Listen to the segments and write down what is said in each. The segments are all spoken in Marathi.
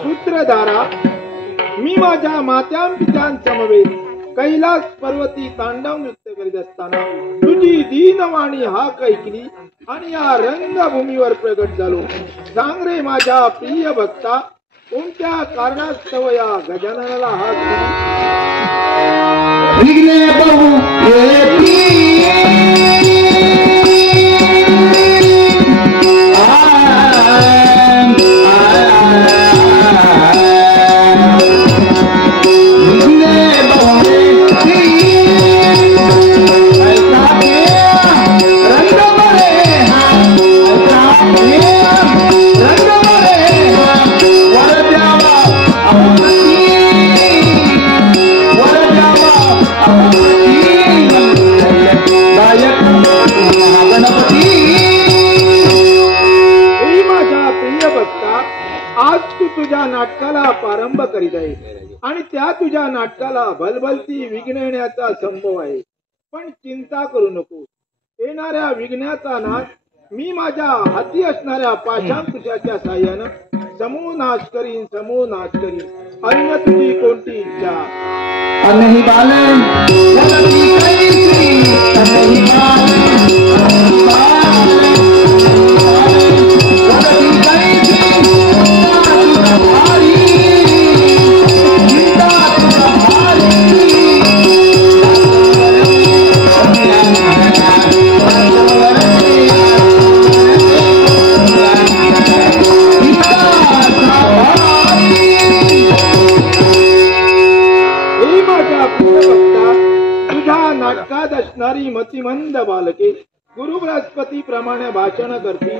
सूत्रधारा मी माझ्या मात्यांपित्यांसमवेत कैलास पर्वती तांडव नृत्य करीत असताना तुझी दीनवाणी हाक ऐकली आणि या रंगभूमीवर प्रगट झालो. सांग रे माझ्या प्रिय भक्ता, कोणत्या कारणास्तव या गजाननाला हाक दिली? विघ्ने बहु येती तुझ्या नाटकाला प्रारंभ करीत आहे आणि त्या तुझ्या नाटकाला भलभलती विघ्न येण्याचा संभव आहे. पण चिंता करू नको. येणाऱ्या विघ्नाचा नाश मी माझ्या हाती असणाऱ्या पाशांकुशाच्या साह्यानं समूह नाश करीन. अन्य तुझी कोणती इच्छा अनही बालन नाटकात असणारी मतिमंद बालके गुरु बृहस्पती प्रमाणे भाषण करती,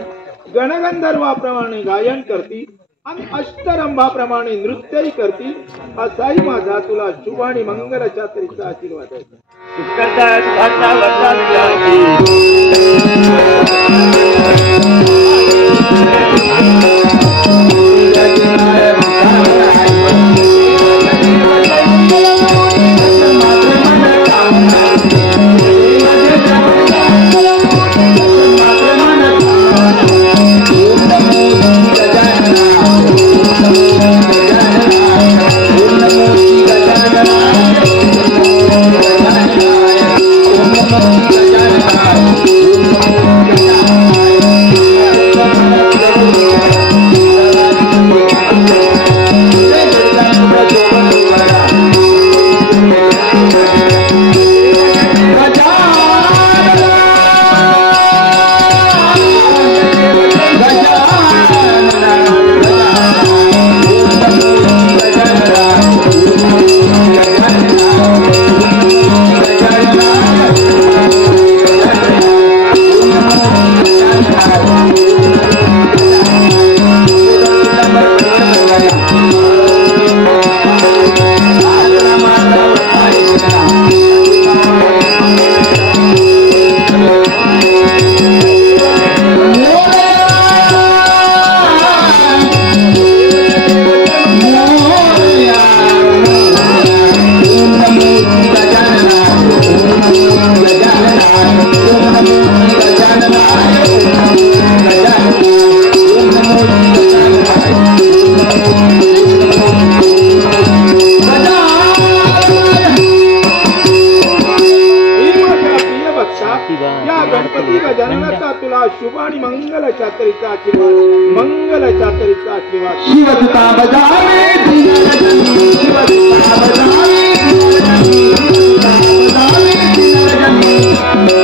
गणगंधर्वाप्रमाणे गायन करती आणि अष्टरंभाप्रमाणे नृत्यही करती. असाही माझा तुला शुभ आणि मंगल चातरीचा आशीर्वाद आहे. शुभ आणि मंगल चातरीचा आशीर्वाद. शिवसुता बजावे शिवसुता बजावे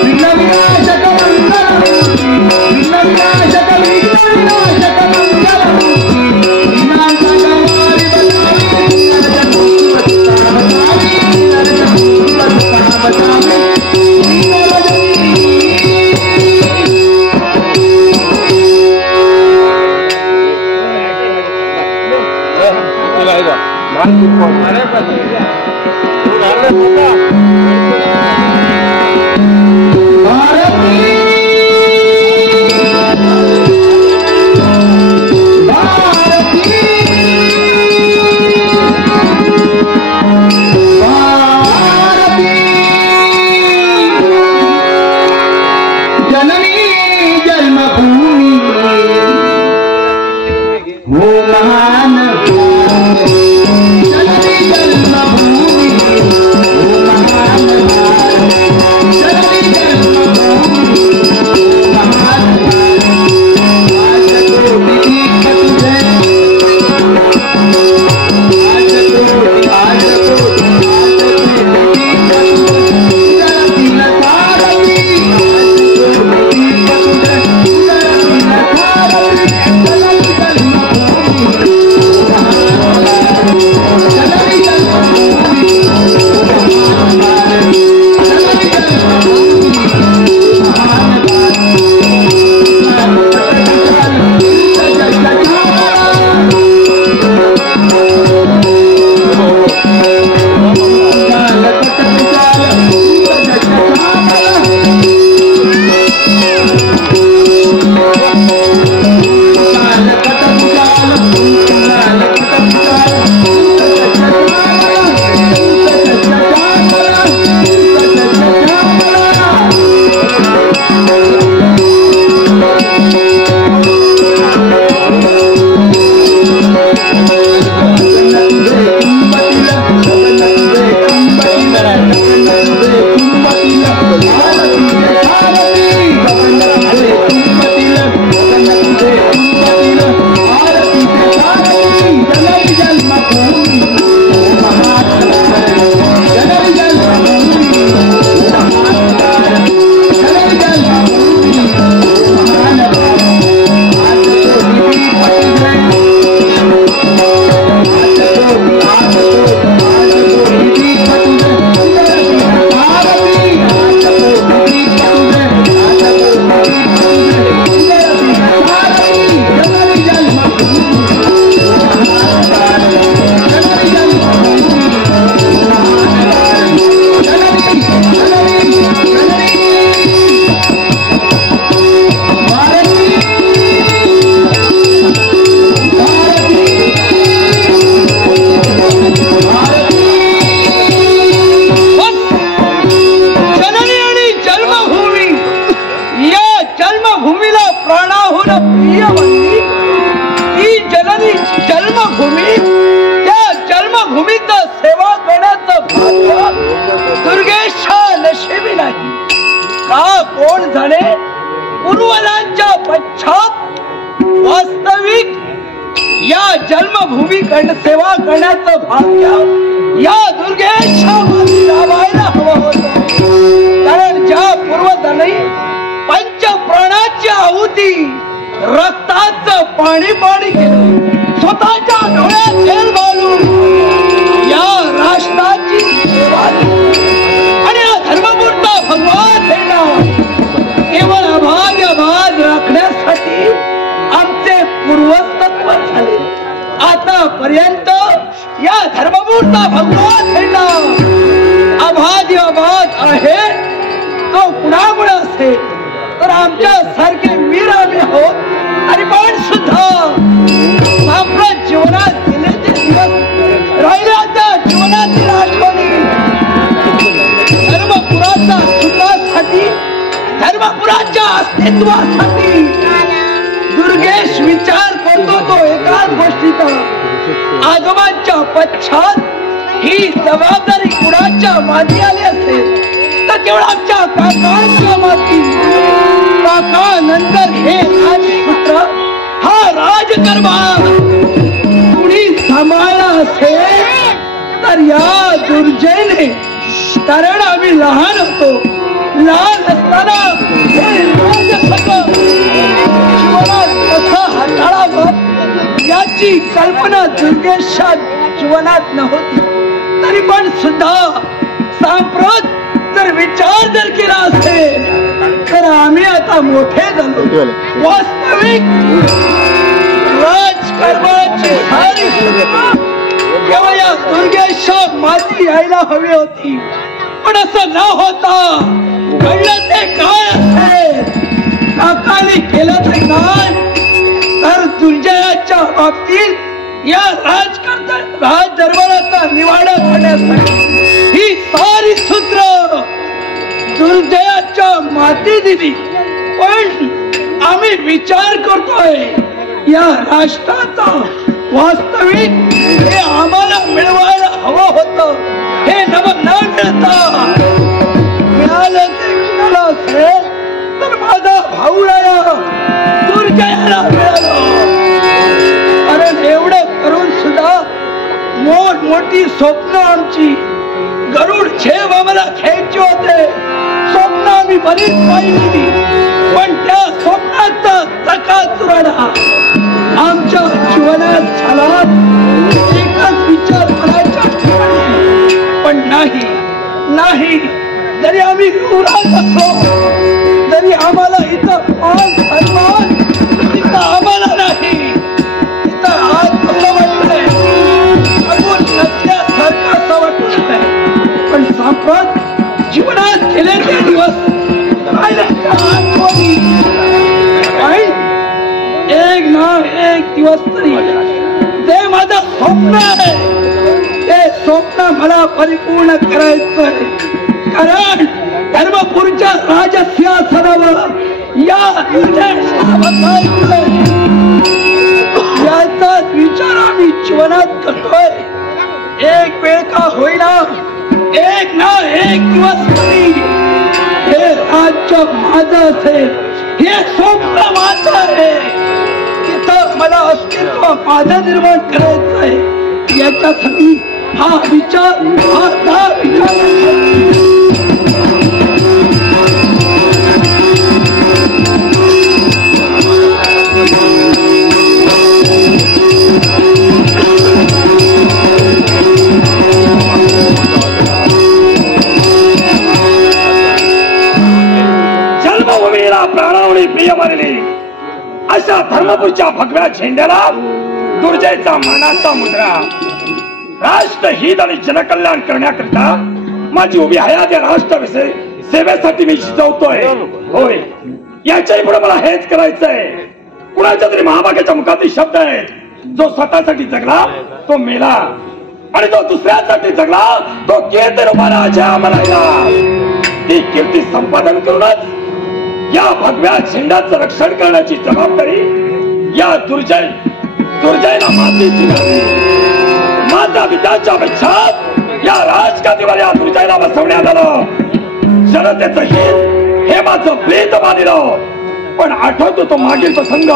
विनाशक मंगलमूर्ती विनाशक विनाशक मंगलमूर्ती विनाशक वारी बजावे शिवसुता बजावे शिवसुता बजावे महान जन्मभूमि पावन प्रियवंती ही जननी जन्मभूमी, त्या जन्मभूमीत सेवा करण्याचं भाग्य दुर्गेशा नशिबी नाही का? कोण जाणे पूर्वजांच्या पश्चात वास्तविक या जन्मभूमी सेवा करण्याचं भाग्य या दुर्गेशा लाभायला हवं होतं. कारण ज्या पूर्वजांनी पंचप्राणाची आहुती रक्ताचं पाणी पाणी केलं, स्वतःच्या डोळ्यात तेल घालून या राष्ट्राची सेवा केली आणि या धर्ममूर्त भगवान केवळ अभाग्यभाग राखण्यासाठी आमचे पूर्वतत्व झाले. आतापर्यंत या धर्ममूर्त भगवान अभाग्यभाग आहे तो कुणामुळे असेल तर आमच्या सारखे वीर आम्ही आहोत. आणि पण सुद्धा आपल्या जीवनात गेले ते दिवस राहिल्या त्या जीवनातील आठवणी धर्मपुराच्या सुखासाठी, धर्मपुराच्या अस्तित्वासाठी दुर्गेश विचार करतो तो एकाच गोष्टीचा, आजोबांच्या पश्चात ही जबाबदारी कुणाच्या माती आली असेल तर केवळ आमच्या काकांच्या माती. काका नंतर हे राजपुत्र हा राजकारभार कुणी सांभाळला असेल तर या दुर्जयने. कारण आम्ही लहान होतो, लहान असताना हे राजसगळं जीवनात कसं हाताळावं याची कल्पना दुर्गेशच्या जीवनात नव्हती. तरी पण सुद्धा सांप्रत जर विचार जर केला असेल तर आम्ही आता मोठे झालो. वास्तविक राजकारभाराची सारी केवळ या दुर्गेशच्या माती यायला हवी होती, पण असं न होता घडलं ते काय असेल. काकाने केलं ते काय तर दुर्जयाच्या बाबतीत या राज दरबाराचा निवाडा करण्यासाठी ही सारी सूत्र दुर्जयाच्या माती दिली. पण आम्ही विचार करतोय या राष्ट्राचा वास्तविक हे आम्हाला मिळवायला हवं होतं. हे न मिळता मिळालं ते मिळालं असेल तर माझा भाऊला दुर्जयाला मिळालं. कारण एवढं करून सुद्धा मोठी स्वप्न आमची गरुड झेप आम्हाला घ्यायची होते. स्वप्न आम्ही बरीच पाहिली, पण त्या स्वप्नाचा चकाचुराडा आमच्या जीवनात झाला. एकच विचार करायचा पण नाही. जरी आम्ही उरात असलो तरी आम्हाला इथं मान इथं आम्हाला नाही. इथं आज कसं वाटतंय अजून नसल्यासारखं असं वाटतंय. पण सांप्रत जीवनात गेले ते दिवस आठवणी एक ना एक दिवस तरी ते माझं स्वप्न आहे. ते स्वप्न मला परिपूर्ण करायचंय. कारण धर्मपूरच्या राजसिंहासनावर या याचाच विचार आम्ही जीवनात करतोय. एक वेळ का होईना एक ना एक दिवस तरी हे राज्य माझं असेल. हे स्वप्न माझं आहे. इथं मला अस्तित्व माझं निर्माण करायचं आहे. याच्यासाठी हा विचार जन्मभूमीला प्राणावळी प्रिय मानली अशा धर्मपूरच्या भगव्या झेंड्याला दुर्जयचा मानाचा मुद्रा. राष्ट्रहित आणि जनकल्याण करण्याकरिता माझी उभी हयात या राष्ट्राविषयी सेवेसाठी मी शिजवतोय. होय, याच्याही पुढे मला हेच करायचंय. कुणाच्या तरी महाभाग्याच्या मुखातील शब्द आहेत, जो स्वतःसाठी जगला तो मेला आणि जो दुसऱ्यासाठी जगला तो कीर्ती रूपाला अजय म्हणायला. ती कीर्ती संपादन करूनच या भगव्या झेंड्याचं रक्षण करण्याची जबाबदारी या दुर्जयला माती स्वीकारली. माता पित्याच्या पश्चात या राजगादीवर या दुर्जयला बसवण्यात आलं. जनतेचं हित हे माझं प्रीत मानिलं. पण आठवतो तो मागील प्रसंग.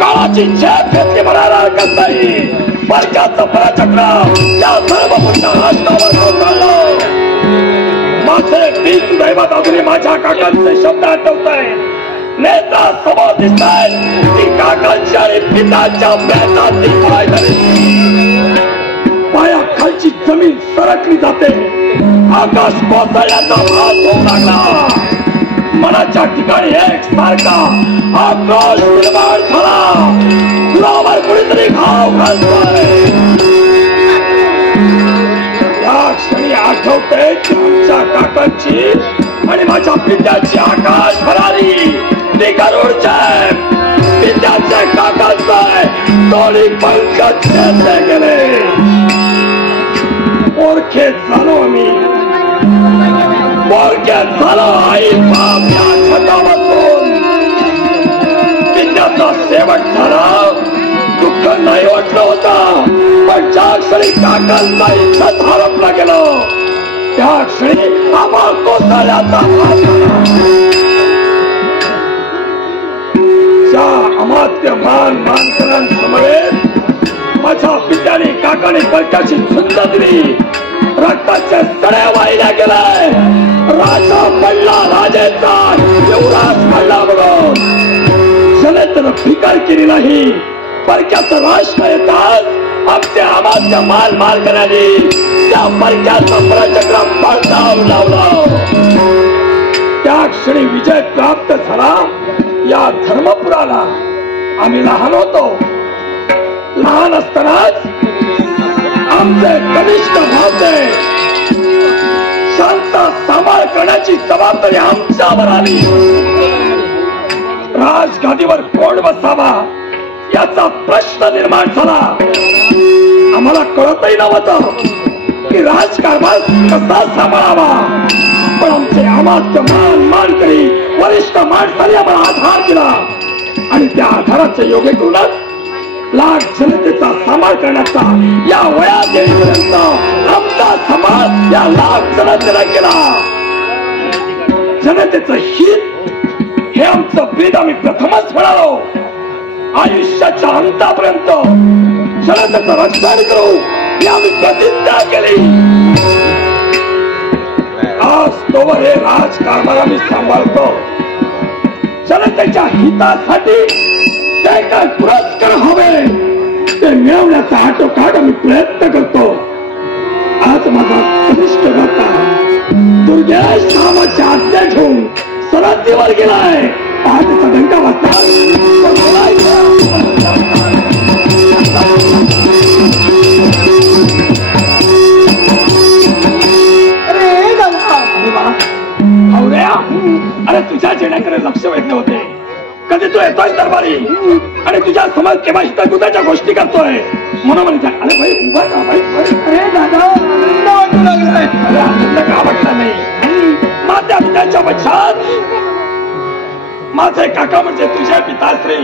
काळाची झेप घेतली म्हणायला हरकत नाही. परक्याचं पराचक्र या धर्मपुत्र राष्ट्रावर कोसळलं. माझे पीक दैवत अजूनही माझ्या काकांचे शब्द आठवत आहे. नेत्रा समोर दिसत आहे की काकांची आणि पिताच्या बेताची पाया खालची जमीन सरकली जाते. आकाश कोसळण्याचा भास होऊ लागला. मनाच्या ठिकाणी एक सारखा आक्रोश निर्माण झाला. कुणावर कुणीतरी घाव घालतोय. या क्षणी आठवते आमच्या काकांची आणि माझ्या पित्याची आकाश भरारी. ती गरुडचे पित्याचे काकांचे दोन्ही पंख छेदले गेले. ओळखे झालो आम्ही. ओळखेत झालो आई बाप या छतावरून. पित्याचा शेवट झाला. दुःख नाही वाटलं होतं. पण ज्या क्षणी काकांचा इच्छा हरपला गेलो त्या क्षणी आम्हाला कोसळल्याचा भास झाला. ज्या अमात्य मानकरांसमवेत माझ्या पित्याने काकाने कळक्याची झुंज दिली. रक्ताचे सड्या वाहिल्या गेलाय. राजा पडला राजेचा युवराज पडला बघून. जनतेनं फिकर केली नाही. परक्याचं राष्ट्र येतात आमच्या अमात्य मानकरांनी त्या परक्याचं प्रचक्र पडताळून लावलं. त्या क्षणी विजय प्राप्त झाला. या धर्मपुराला आम्ही लहान होतो. लहान असतानाच आमचे कनिष्ठ भावते शांत सांभाळ करण्याची जबाबदारी आमच्यावर आली. राजगादीवर कोण बसावा याचा प्रश्न निर्माण झाला. आम्हाला कळतही नव्हतं की राजकारभार कसा सांभाळावा. पण आमचे अमात्य मानकरी वरिष्ठ माणसाने आम्हाला आधार दिला आणि त्या आधाराचे योग्य करूनच लाख जनतेचा सांभाळ करण्याचा या वयात येईपर्यंत आमचा सांभाळ या लाख जनतेला केला. जनतेचं हित हे आमचं प्रीत आम्ही प्रथमच म्हणालो. आयुष्याच्या अंतापर्यंत जनतेचं रक्षण करू ही आम्ही प्रतिज्ञा केली. आज तोवर हे राजकारभार आम्ही सांभाळतो. जनतेच्या हितासाठी जे काय पुरस्कार हवे ते मिळवण्याचा आटोकाट आम्ही प्रयत्न करतो. आज माझा कनिष्ठ काका दुर्गेश नावाच्या आज्ञा घेऊन सरहद्दीवर गेलाय. पहाटेचा घंटा वाजता अरे तुझ्या जेण्याकडे लक्ष वेधले होते. कधी तू येतोय दरबारी आणि तुझ्या समोर केव्हा हितगुताच्या गोष्टी करतोय म्हणून म्हणते अरे भाई उभा का भाई. अरे दादा आनंद वाटू लागलाय. अरे आनंद का वाटला नाही. माझ्या पित्याच्या पश्चात माझे काका म्हणजे तुझे पिताश्री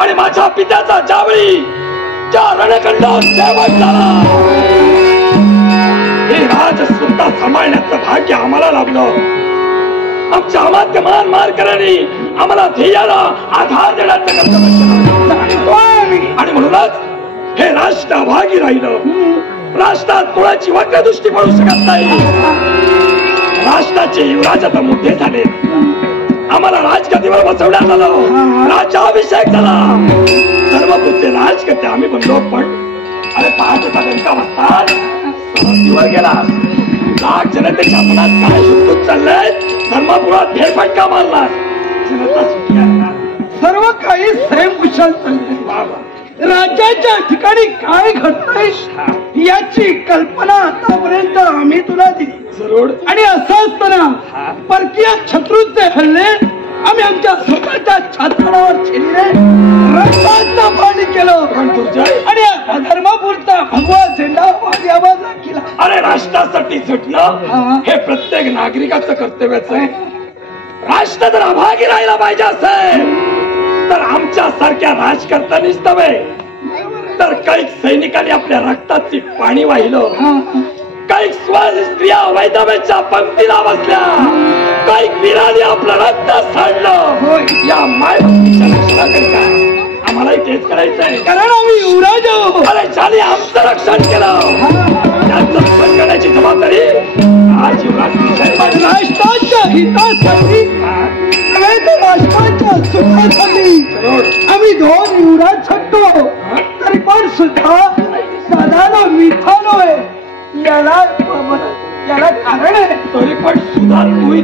आणि माझ्या पित्याचा ज्यावेळी ज्या रणखंडात शेवट झाला हे राजसत्ता सांभाळण्याचं भाग्य आम्हाला लाभलं. आमच्या अमात्य मानकरांनी आम्हाला ध्येयाला आधार देण्याचं कर्तव्य आणि म्हणूनच हे राष्ट्र अभागी राहिलं. राष्ट्रात कोणाची वक्र दृष्टी पडू शकत नाही. राष्ट्राचे युवराज आता मोठे झाले. आम्हाला राजगादीवर बसवण्यात आलं. राज्याभिषेक झाला. धर्मपुरचे राजकर्ते आम्ही बनलो. पण अरे पहाटेचा घंटा वाजता सरहद्दीवर गेला. लाख जनतेच्या मनात काय शुद्धूक चाललंय. धर्मपुरात फेरफटका मारला. जनता सुखी आहे. सर्व काही स्वयंकुशल चाललंय. राज्याच्या ठिकाणी काय घडतंय याची कल्पना आतापर्यंत आम्ही तुला दिली. जरूर. आणि असं असताना परकीय शत्रूंचे हल्ले आम्ही आमच्या स्वतःच्या छाताडावर केले. रक्ताचं पाणी केलं आणि धर्मपुरचा भगवा झेंडा वाजवाजा केला. अरे राष्ट्रासाठी झटणं हे प्रत्येक नागरिकाचं कर्तव्यच आहे. राष्ट्र जर अभागी राहिला पाहिजे असेल तर आमच्या सारख्या राजकर्त्यांनीच नव्हे तर काही सैनिकांनी आपल्या रक्ताची पाणी वाहिलं, काही स्त्रिया वैधव्याच्या पंक्तीला बसल्या, काही वीरांनी आपलं रक्त सांडलं. या मायबापाच्या रक्षणाकरिता आम्हालाही तेच करायचंय, कारण आम्ही युवराज आहोत. अरे ज्याने आमचं रक्षण केलं त्यांचं रक्षण करण्याची जबाबदारी आज युवराज राष्ट्राच्या हितासाठी नव्हे तर राष्ट्राच्या सुखासाठी आम्ही दोन युवराज शकतो. तरी पण सुद्धा साधारण मिठालोय याला कारण आहे. तरी पण सुद्धा तू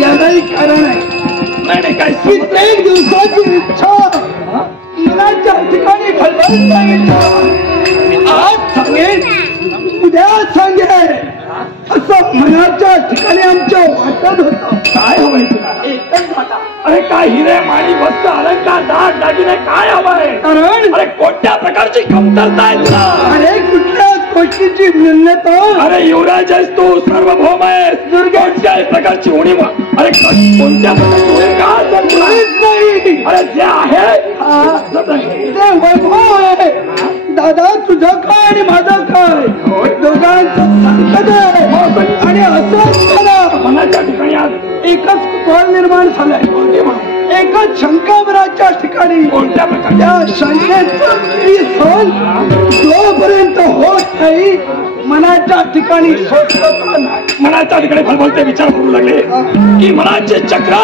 यालाही कारण आहे. नाही काय कित्येक दिवसाची इच्छा मनाच्या ठिकाणी फलवून इच्छा आज सांगेन उद्या सांगेन असं मनाच्या ठिकाणी आमच्या वाटत होतं. काय हवंय तुला? एकच वाटा. अरे काय हिरे माणी वस्तू अलंकार दाग दागिने काय हवंय? कारण अरे कोणत्या प्रकारची कमतरता आहे तुला? अरे कुठल्याच गोष्टीची न्यूनता. अरे युवराज आहेस तू, सार्वभौम आहेस, कोणत्याही प्रकारची उणीव. अरे कोणत्या प्रकारची उणीव का काहीच नाही. अरे जे आहे ते वैभव आहे. दादा तुझं काय आणि माझं काय दोघांचं संकट आहे. आणि असंच झालं मनाच्या ठिकाणी आज एकच कुतूहल निर्माण झालंय, एकच शंका मनाच्या ठिकाणी. कोणत्या प्रकारच्या त्या शंकेचं सण जोपर्यंत होत नाही मनाच्या ठिकाणी स्वच्छता नाही. मनाच्या ठिकाणी फलफलते विचार करू लागले की मनाचे चक्र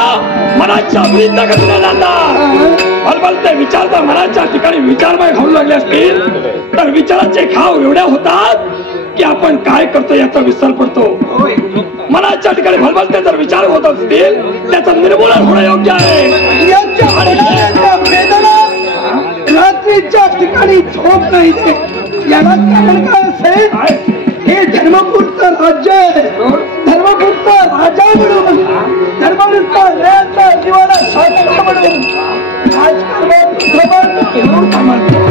मनाच्या विरुद्ध घडले जातात. फलफलते विचार जर मनाच्या ठिकाणी विचारमय घडू लागले असतील तर विचाराचे खाव एवढ्या होतात की आपण काय करतो याचा विसर पडतो. मनाच्या ठिकाणी फलफलते जर विचार होत असतील त्याचं निर्मूलन होणं योग्य आहे. याच्या वेदना रात्रीच्या ठिकाणी झोप नाही देत. याला कारण काय असेल? हे धर्मपुरचं राज्य आहे. धर्मपुरचा राजा म्हणून धर्मपुरचा राजा जीवाला शासक म्हणून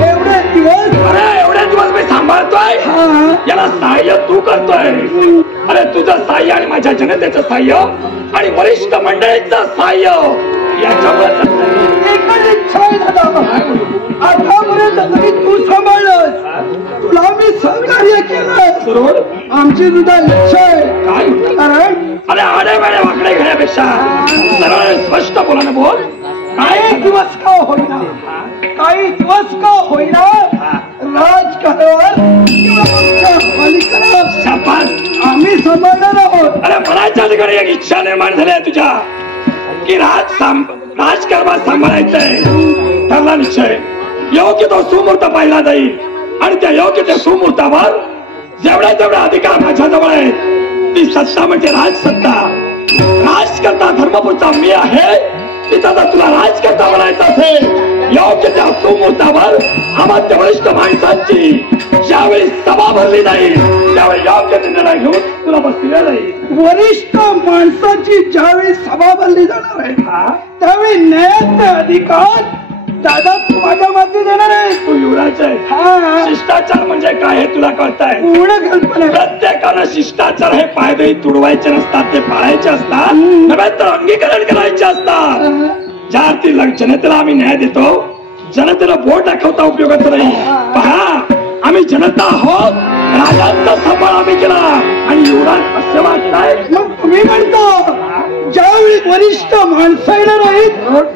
एवढे दिवस एवढे दिवस मी सांभाळतोय याला सहाय्य तू करतोय. अरे तुझं सहाय्य आणि माझ्या जनतेचं सहाय्य आणि वरिष्ठ मंडळीचं सहाय्य याच्यामुळे एकच इच्छा आहे दादा. आतापर्यंत तरी तू सांभाळलंस, तुला मी सहकार्य केलं. आमची सुद्धा इच्छा आहे. काय कारण अरे आडे वेळे वाकडे घेण्यापेक्षा सरळ स्पष्ट बोलानं बोल. काही दिवस का होईना, काही दिवस का होईना राजकारणावर आम्ही सांभाळणार आहोत. अरे मनाच्या ठिकाणी एक इच्छा निर्माण झाली आहे तुझ्या की राजकारभार सांभाळायचंय. ठरला निश्चय. योग्य तो सुमुहूर्त पाहिला जाईल आणि त्या योग्य त्या सुमुहूर्तावर जेवढा अधिकार माझ्या जवळ आहेत ती सत्ता म्हणजे राजसत्ता. राजकर्ता धर्मपुरचा मी आहे. तिथं जर तुला राजकर्ता बनायचं असेल योग्य त्या सुमुहूर्तावर आम्हाला वरिष्ठ माणसांची ज्यावेळी सभा भरली जाईल त्यावेळी योग्य निर्णय घेऊन तुला बसलेला जाईल. वरिष्ठ माणसाची ज्यावेळी सभा भरली जाणार आहे त्यावेळी न्यायाचे अधिकार दादा तू माझ्या मागे देणार आहे. तू युवराज आहे. शिष्टाचार म्हणजे काय हे तुला कळतंय? पूर्ण कल्पना. प्रत्येकानं शिष्टाचार हे पायदळी तुडवायचे नसतात, ते पाळायचे असतात, नव्हे तर अंगीकरण करायचे असतात. ज्या अर्थी जनतेला आम्ही न्याय देतो जनतेला बोट दाखवता उपयोगाचं नाही. पहा आम्ही जनता आहोत. राजांचा सांभाळ आम्ही केला आणि युवराज असे वाटताय. मग तुम्ही म्हणता ज्यावेळी वरिष्ठ माणसं येणार आहेत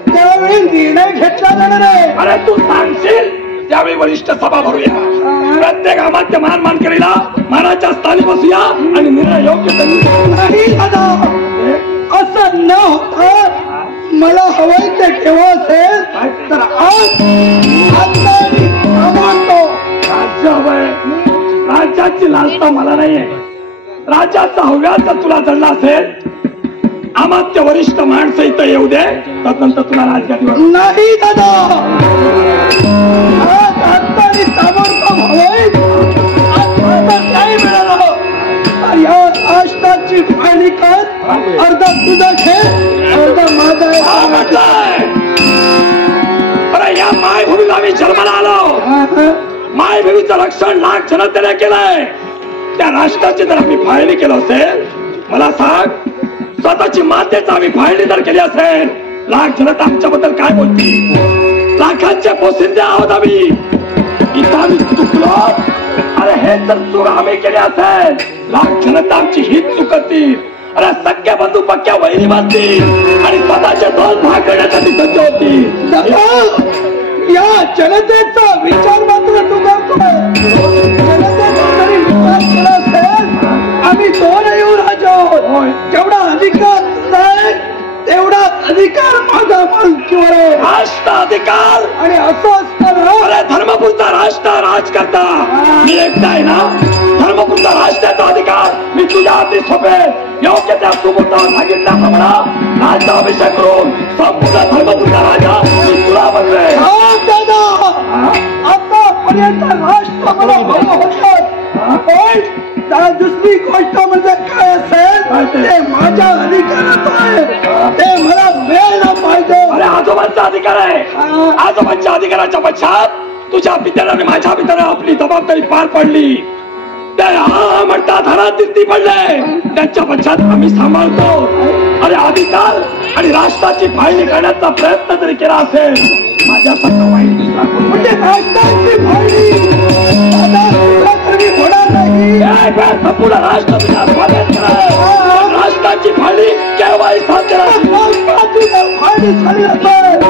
त्यावेळी निर्णय घेतला जाणार आहे. अरे तू सांगशील त्यावेळी वरिष्ठ सभा भरूया. प्रत्येक अमात्य मान करीला मानाच्या स्थानी बसूया आणि निर्णय योग्य नाही दादा. असं न होता मला हवंय ते केव्हा असेल तर आज मानतो. राज्य हवंय. राज्याची लालसा मला नाहीये. राज्याचा हव्याचा तुला जडला असेल अमात्य वरिष्ठ माणसं इथं येऊ दे त्यानंतर तुला राजगादीवर. नाही दादा. आज ताबडतोब हवंय. नाही मिळालं या राष्ट्राची फाळणी कर. अर्धा तुझा घे अर्धा माझा. म्हटलंय अरे या मायभूमीला आम्ही जन्माला आलो. मायभूमीचं रक्षण लाख जनतेने केलंय. त्या राष्ट्राची जर आम्ही फाळणी केलं असेल, मला सांग, स्वतःची मातेचा आम्ही फाळणी जर केली असेल, लाख जनता आमच्याबद्दल काय बोलतील? लाखांचे पोसिंदे आहोत आम्ही, इथं आम्ही चुकलो. अरे हे जर चूक आम्ही केली असेल, लाख जनता आमची हीच चुकतील. अरे सख्या बंधू पक्क्या वैरी बांधतील आणि स्वतःचे दोन भाग करण्यासाठी सज्ज होतील. या जनतेचा विचार मात्र तू करतोय. जनतेचा जरी विचार केला असेल, आम्ही दोन येऊ राजा. जेवढा अधिकार नाही तेवढा अधिकार माझा मालकीवर आहे. राष्ट्र अधिकार आणि असं असताना अरे धर्मपुरता राष्ट्र राज करता मी एकटा आहे ना. धर्मपुरता राष्ट्राचा अधिकार मी तुझ्या हाती सोपेल. योग्य त्या सुमोतावर सांगितल्याप्रमाणे राज्याभिषेक करून संपूर्ण धर्मपुरता राजा मी तुला बनवेल. दादा, आतापर्यंत राष्ट्र मला हवं होतं, पण दुसरी गोष्ट म्हणजे काय असेल ते माझ्या अधिकारात आहे, ते मला मिळायला पाहिजे. अरे आजोबांचा अधिकार आहे. आजोबांच्या अधिकाराच्या पश्चात तुझ्या पित्याने माझ्या पित्याने आपली जबाबदारी पार पडली. ते हा म्हणतात हरातीर्थी पडले, त्यांच्या पश्चात आम्ही सांभाळतो. अरे अधिकार आणि राष्ट्राची फाळणी करण्याचा प्रयत्न जरी केला असेल, माझ्यासारखा वाईट दुसरा कोणी म्हणजे राष्ट्राची फाळणी दादा तुला कधी होणार नाही. संपूर्ण राष्ट्र तुझ्या स्वागत करा. राष्ट्राची फाळणी केव्हाही साध्य नाही. राष्ट्राची जर फाळणी झाली असेल,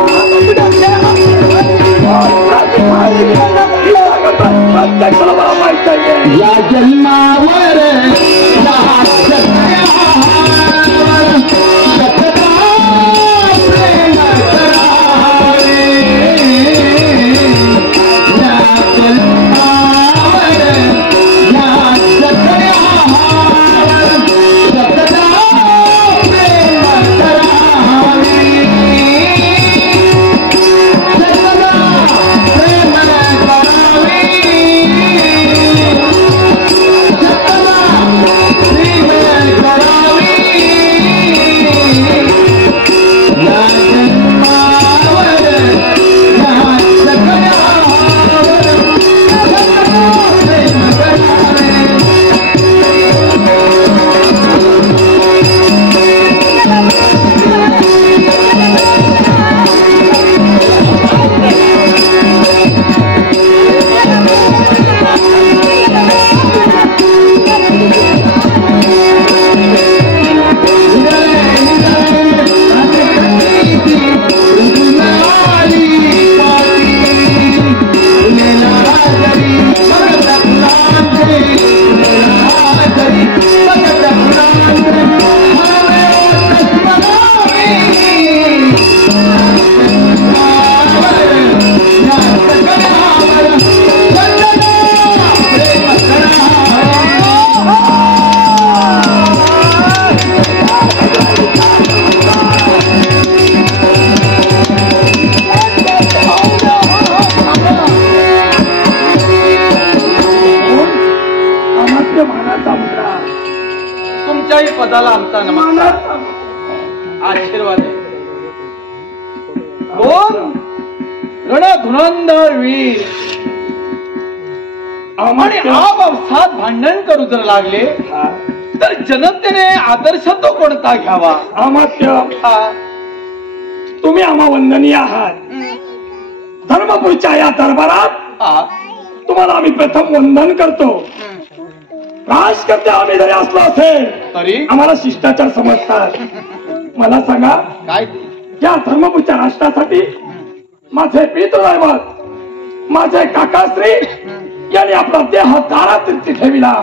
प्रत्येकाला मला माहित आहे. या जन्मावर तुमच्याही पदाला आमचा नमस्कार, आशीर्वाद आहे. कोण रणधुरंधर वीर आणि आपसात भांडण करू जर लागले तर जनतेने आदर्श तो कोणता घ्यावा? अमात्य, तुम्ही आम्हा वंदनीय आहात. धर्मपुरच्या या दरबारात तुम्हाला आम्ही प्रथम वंदन करतो. राजकर्ते आम्ही जरी असलो असेल तरी आम्हाला शिष्टाचार समजतात. मला सांगा, काय या धर्मपुरच्या राष्ट्रासाठी माझे पितृदैवत, माझे काकाश्री यांनी आपला देह दारात ठेविला,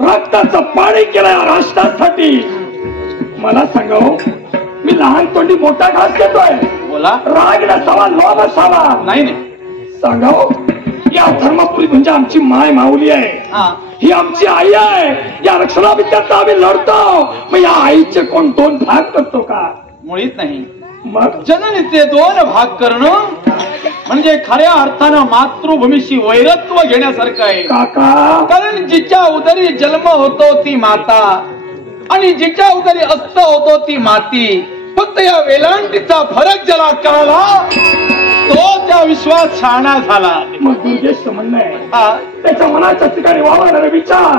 रक्ताचं पाणी केलं या राष्ट्रासाठी. मला सांगा, मी लहान तोंडी मोठा घास घेतोय. बोला. राग नसावा, लोभ असावा. नाही सांगा, या धर्मपुरी म्हणजे आमची माय माऊली आहे. ही आमची आई आहे. या रक्षणाभिकरता आम्ही लढतो. मग या आईचे कोण दोन भाग करतो का? मुळीच नाही. मग जननीचे दोन भाग करणं म्हणजे खऱ्या अर्थानं मातृभूमीशी वैरत्व घेण्यासारखं आहे काका. कारण जिच्या उदरी जन्म होतो ती माता आणि जिच्या उदरी अस्त होतो ती माती. फक्त या वेलांटीचा फरक ज्याला कळला तो त्या विश्वास शहाणा झाला. मग दुर्गेशचं म्हणणं आहे हा, त्याच्या मनाच्या ठिकाणी वावरणारे विचार,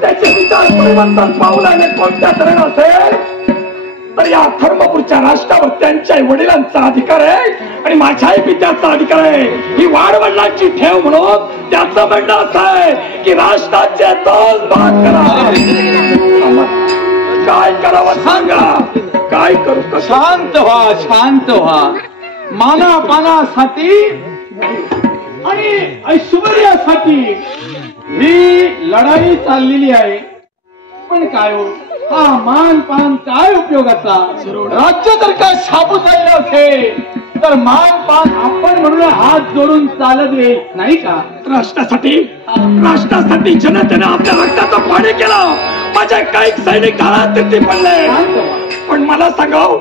त्याचे विचार परिवर्तन पावलाने कोणत्या तऱ्हेने असेल तर या धर्मपूरच्या राष्ट्रावर त्यांच्या वडिलांचा अधिकार आहे आणि माझ्याही पित्याचा अधिकार आहे. ही वाडवडिलांची ठेव म्हणून त्याचं म्हणणं असं आहे की राष्ट्राचे 2 भाग करा. काय करावं सांगा, काय करू कसं? शांत व्हा, शांत व्हा. मानापानासाठी आणि ऐश्वर्यासाठी ही लढाई चाललेली आहे. पण काय हो, हा मानपान काय उपयोगाचा? राज्य जर का शाबूत राहिलं असेल तर मानपान आपण म्हणून हात जोडून चालत येईल नाही का? राष्ट्रासाठी जनतेने आपल्या रक्ताचं पाणी केलं. माझ्या काही सैनिक काळात तिथे पडले. पण मला सांगाव,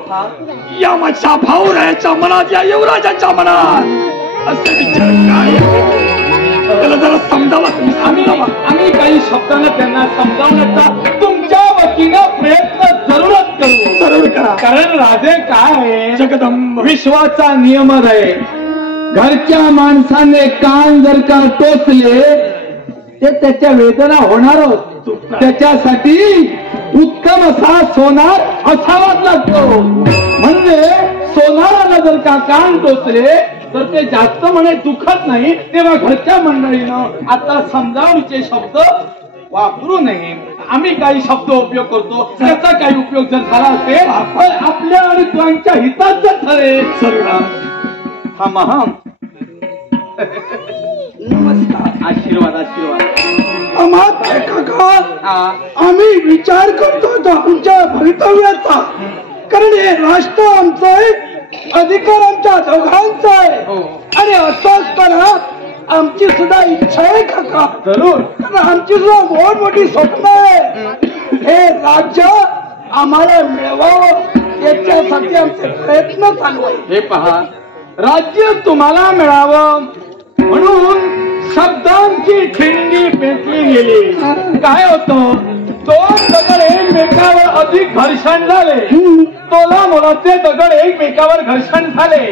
या माझ्या भाऊरायाच्या मनात, या युवराजाच्या मनात असे विचार काय? त्याला जरा समजावा. आम्ही काही शब्दांना त्यांना समजावण्याचा तुमच्या वतीनं प्रयत्न जरूरच करू. जरूर करा. कारण राजे काय आहे, जगदंब विश्वाचा नियम आहे. घरच्या माणसाने कान जर का टोचले ते त्याच्या वेदना होणारच. त्याच्यासाठी उत्तम असा सोनार असावाच लागतो. म्हणजे सोनाराला जर का कान टोचले तर ते जास्त म्हणे दुखत नाही. तेव्हा घरच्या मंडळीनं आता समजावणीचे शब्द वापरू नये. आम्ही काही शब्द उपयोग करतो, त्याचा काही उपयोग जर झाला असेल आपण आपल्या आणि तुमच्या हिताच जर ठरेल. हा महान नमस्कार, आशीर्वाद आशीर्वाद. काका, आम्ही विचार करतो आमच्या भवितव्याचा. कारण हे राष्ट्र आमचं आहे, अधिकार आमच्या दोघांचा आहे. आणि असं असताना आमची सुद्धा इच्छा आहे काका. जरूर. कारण आमची सुद्धा मोठी स्वप्न आहे. हे राज्य आम्हाला मिळवावं याच्यासाठी आमचे प्रयत्न चालू आहे. हे पहा, राज्य तुम्हाला मिळावं म्हणून शब्दांची ठिणगी पेटली गेली. काय होतं, 2 दगड एकमेकावर अधिक घर्षण झाले. तोला मोलाचे दगड एकमेकावर घर्षण झाले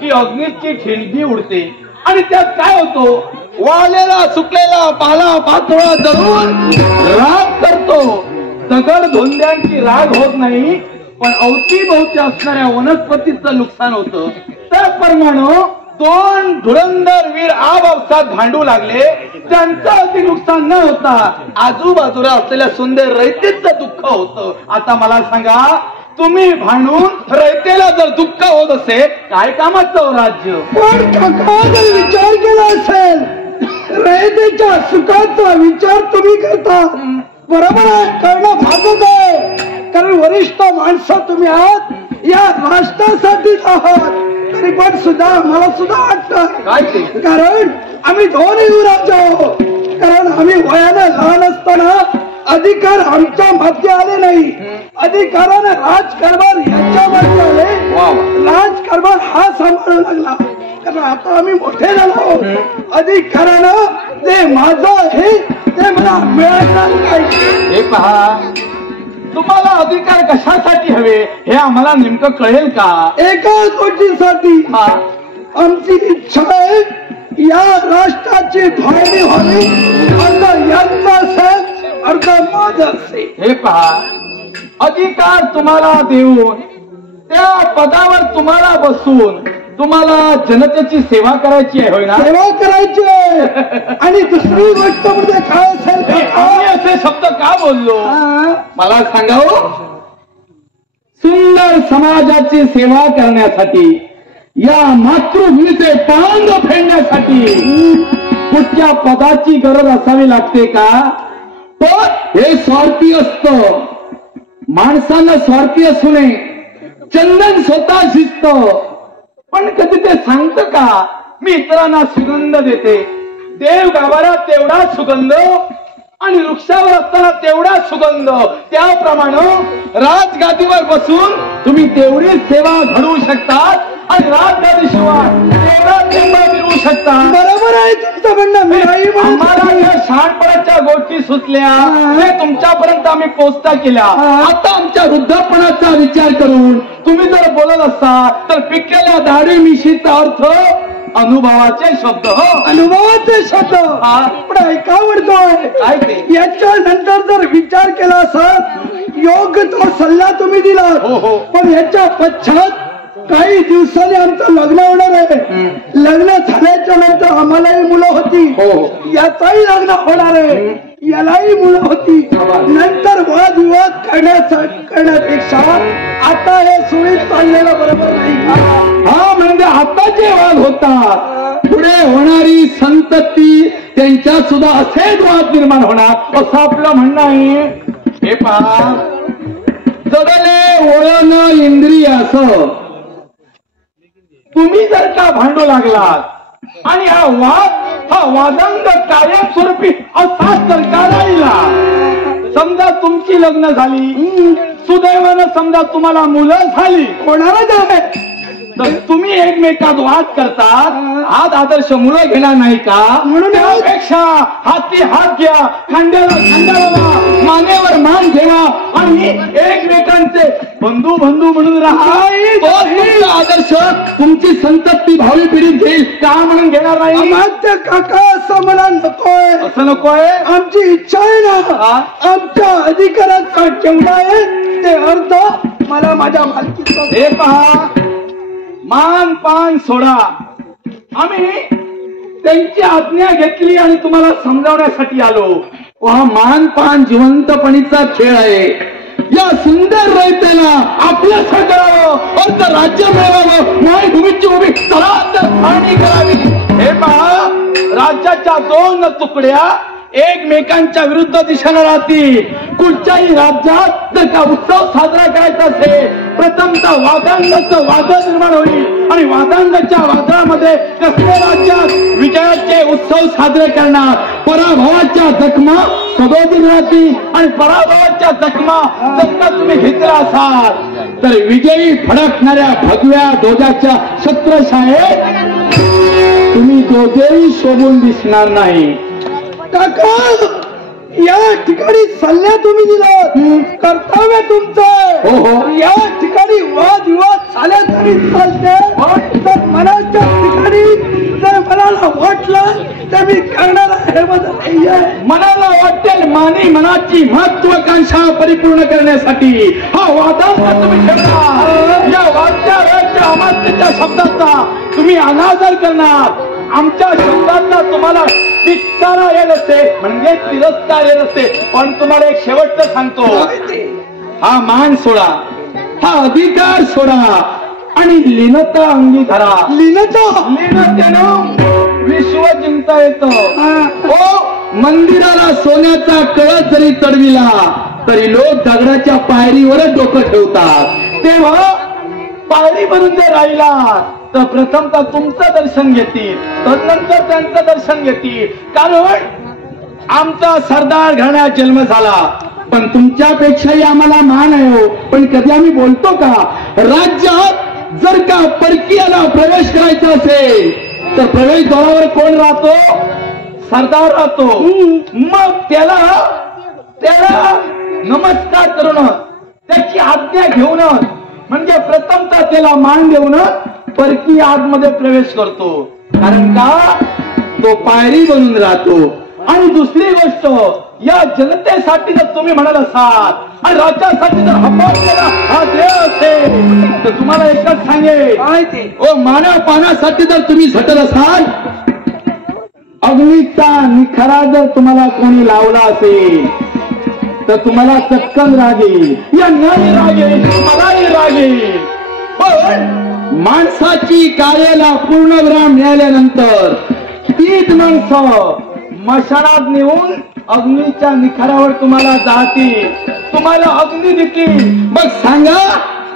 की अग्नीची ठिणगी उडते. आणि त्यात काय होतो, वाळलेला सुकलेला पाला पाचोळा जळून राग करतो. दगड धोंड्यांची राग होत नाही, पण अवतीभोवती असणाऱ्या वनस्पतीचं नुकसान होतं. त्याप्रमाणे 2 धुरंधर वीर आपापसात भांडू लागले. त्यांचं अति नुकसान न होता आजूबाजूला असलेल्या सुंदर रयतेचं दुःख होतं. आता मला सांगा, तुम्ही भांडून रयतेला जर दुःख होत असेल, काय कामाचं राज्य? पण काका, जर विचार केला असेल, रयतेच्या सुखाचा विचार तुम्ही करता, बरोबर आहे, करणं भागच आहे. कारण वरिष्ठ माणसं तुम्ही आहात, या राष्ट्रासाठीच आहात. तरी पण सुद्धा मला सुद्धा वाटतं, कारण आम्ही 2 युवराज आहोत. कारण आम्ही वयाने लहान असताना अधिकार आमच्या मध्ये आले नाही. अधिकाराने राजकारभार याच्यामध्ये आले. राजकारभार हा सांभाळू लागला. कारण आता आम्ही मोठे झालो. अधिकारानं ते माझं आहे ते मला मिळालं नाही. हे पहा, तुम्हाला अधिकार कशासाठी हवे हे आम्हाला नेमकं कळेल का? एकाच गोष्टीसाठी. आमची इच्छा आहे, या राष्ट्राची फाळणी व्हावी. अर्ध यांचा असेल, अर्ध माझं असेल. हे पहा, अधिकार तुम्हाला देऊन त्या पदावर तुम्हाला बसून तुम्हाला जनतेची सेवा करायची आहे, होय ना? सेवा करायची आहे. आणि दुसरी गोष्ट म्हणजे काय असेल, आम्ही असे शब्द का बोललो मला सांगावं. सुंदर समाजाची सेवा करण्यासाठी, या मातृभूमीचे पांग फेडण्यासाठी कुठच्या पदाची गरज असावी लागते का? पण हे स्वार्थी असतं. माणसानं स्वार्थी असू नये. चंदन स्वतः शिस्त, पण कधी ते सांगतं का मी इतरांना सुगंध देते? देव गाभाऱ्यात तेवढा सुगंध आणि वृक्षावर असताना तेवढा सुगंध. त्याप्रमाणे राजगादीवर बसून तुम्ही तेवढी सेवा घडवू शकतात आणि राजगादीशिवाय तेवढा सेवा मिळवू शकता. बरोबर आहे तुमचं म्हणणं. मी आम्हाला या शहाणपणाच्या गोष्टी सुचल्या, ते तुमच्यापर्यंत आम्ही पोचता केल्या. आता आमच्या वृद्धपणाचा विचार करून तुम्ही जर बोलत असता तर पिकलेल्या दाढी मिशीचा अर्थ अनुभवाचे शब्द. हो, अनुभवाचे शब्द पण ऐका म्हणतोय. काय ते? याच्या नंतर जर विचार केला असत योग्य तो सल्ला तुम्ही दिला. हो. पण याच्या पश्चात काही दिवसांनी आमचं लग्न होणार आहे. लग्न झाल्याच्या नंतर आम्हालाही मुलं होती. याचाही लग्न होणार आहे, यालाही मुलं होती. नंतर वादविवाद करण्यापेक्षा आता हे सुरळीत चाललेलं बरोबर नाही. हा, म्हणजे आता जे वाद होतात पुढे होणारी संतती त्यांच्या सुद्धा असेच वाद निर्माण होणार असं आपलं म्हणणं आहे. हे पहा, जगले वळण इंद्रिय असं तुम्ही जर का भांडू लागलात आणि हा वादंग कायमस्वरूपी असाच जर का राहिला, समजा तुमची लग्न झाली, सुदैवानं समजा तुम्हाला मुलं झाली, होणारच आहे, तर तुम्ही एकमेकात वाद करतात, हात आदर्श मुलं घेणार नाही का? म्हणून त्यापेक्षा हाती हात घ्या, खांद्याला खांदा लावा, मानेवर मान ठेवा आणि एकमेकांचे बंधू म्हणून राहा. तो आदर्श तुमची संतती भावी पिढीत घेईल का म्हणून घेणार नाही? आमच्या काका असं मला नकोय. असं नकोय? आमची इच्छा आहे ना, आमच्या अधिकाराचा केवढा आहे ते अर्थ मला माझ्या मालकीचा. हे पहा, मान पान सोडा. आम्ही त्यांची आज्ञा घेतली आणि तुम्हाला समजावण्यासाठी आलो. हा मान पान जिवंतपणीचा खेळ आहे. या सुंदर रयतेला आपल्यासारखं करावं, अर्थ राज्य मिळवावं, न्यायभूमीची उभी तरातर फाळणी करावी. हे पहा, राज्याच्या दोन तुकड्या एकमेकांच्या विरुद्ध दिशेला राहतील. कुठच्याही राज्यात जर का उत्सव साजरा करायचा असेल, प्रथमतः वादांगाचं वाद निर्माण होईल आणि वादांगाच्या वादामध्ये कसल्या राज्यात विजयाचे उत्सव साजरे करणार, पराभवाच्या जखमा सदोदित राहतील आणि पराभवाच्या जखमा जर का तुम्ही घेतला असाल तर विजयी फडकणाऱ्या भगव्या ध्वजाच्या छत्रछायेत तुम्ही दोघेही शोभून दिसणार नाही. काका, या ठिकाणी सल्ला तुम्ही दिला, कर्तव्य तुमचं. हो. या ठिकाणी वादविवाद झाले तरी चालते, तर मनाच्या ठिकाणी जर मनाला वाटलं तर मी करणार आहे. मनाला वाटेल मानी मनाची महत्वाकांक्षा परिपूर्ण करण्यासाठी हा वादांगा तुम्ही ठेवला. या वाद्याच्या अमात्याच्या शब्दाचा तुम्ही अनादर करणार. आमच्या शब्दांना तुम्हाला तिरस्कार येत असते, म्हणजे तिरस्कार येत असते. पण तुम्हाला एक शेवटचं सांगतो, हा मान सोडा, हा अधिकार सोडा आणि लीनता अंगी धरा. लीनतेनं विश्व जिंकता येतं. मंदिराला सोन्याचा कळस जरी चढविला तरी लोक दगडाच्या पायरीवरच डोकं ठेवतात. तेव्हा पायरी भरून जर राहिला तर प्रथमतः तुमचं दर्शन घेतील, तदनंतर त्यांचं दर्शन घेतील. कारण आमचा सरदार घराण्यात जन्म झाला, पण तुमच्यापेक्षाही आम्हाला मान आहे. हो, पण कधी आम्ही बोलतो का? राज्यात जर का परकीयाला प्रवेश करायचा असेल तर प्रवेशद्वारावर कोण राहतो? सरदार राहतो. मग त्याला नमस्कार करून त्याची आज्ञा घेऊन, म्हणजे प्रथमतः त्याला मान देऊन परकीय आतमध्ये प्रवेश करतो. कारण का? तो पायरी बनून राहतो. आणि दुसरी गोष्ट, या जनतेसाठी जर तुम्ही म्हणाल असाल आणि राज्यासाठी जर हपासलेला हा देव असेल तर तुम्हाला एकच सांगेल, मानव पानासाठी जर तुम्ही झटत असाल, अग्नीचा निखरा जर तुम्हाला कोणी लावला असेल तर तुम्हाला चटकन राग येईल, यांनाही राग येईल, मलाही राग येईल. पण माणसाची कार्याला पूर्णविराम मिळाल्यानंतर तीच माणसं मशानात नेऊन अग्नीच्या निखाऱ्यावर तुम्हाला जातील, तुम्हाला अग्नी देतील. मग सांगा,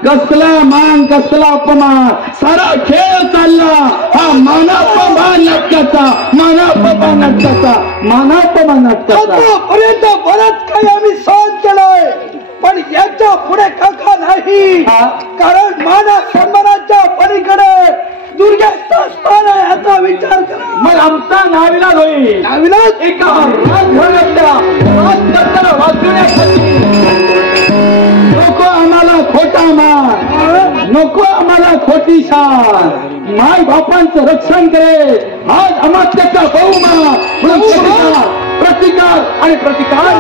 कसला मान कसला अपमान, सारा खेळ चालला हा मानापमान नाटकाचा, मानापमान नाटकाचा, मानापमान नाटकाचा. आतापर्यंत बरंच काही आम्ही सहन केलंय, पण याच्या पुढे काका नाही. कारण माना सन्मानाच्या पलीकडे दुर्गेचं स्थान आहे, याचा विचार करा. मग आमचा नाविलाज होईल. नाविलाज एका राजघराण्याच्या राजकर्त्याला वाचवण्यासाठी लोक आम्हाला खोटा मान, नको आम्हाला खोटी शान, माय बापांचं रक्षण करे. आज अमात्याचा बहुमा प्रतिकार आणि प्रतिकार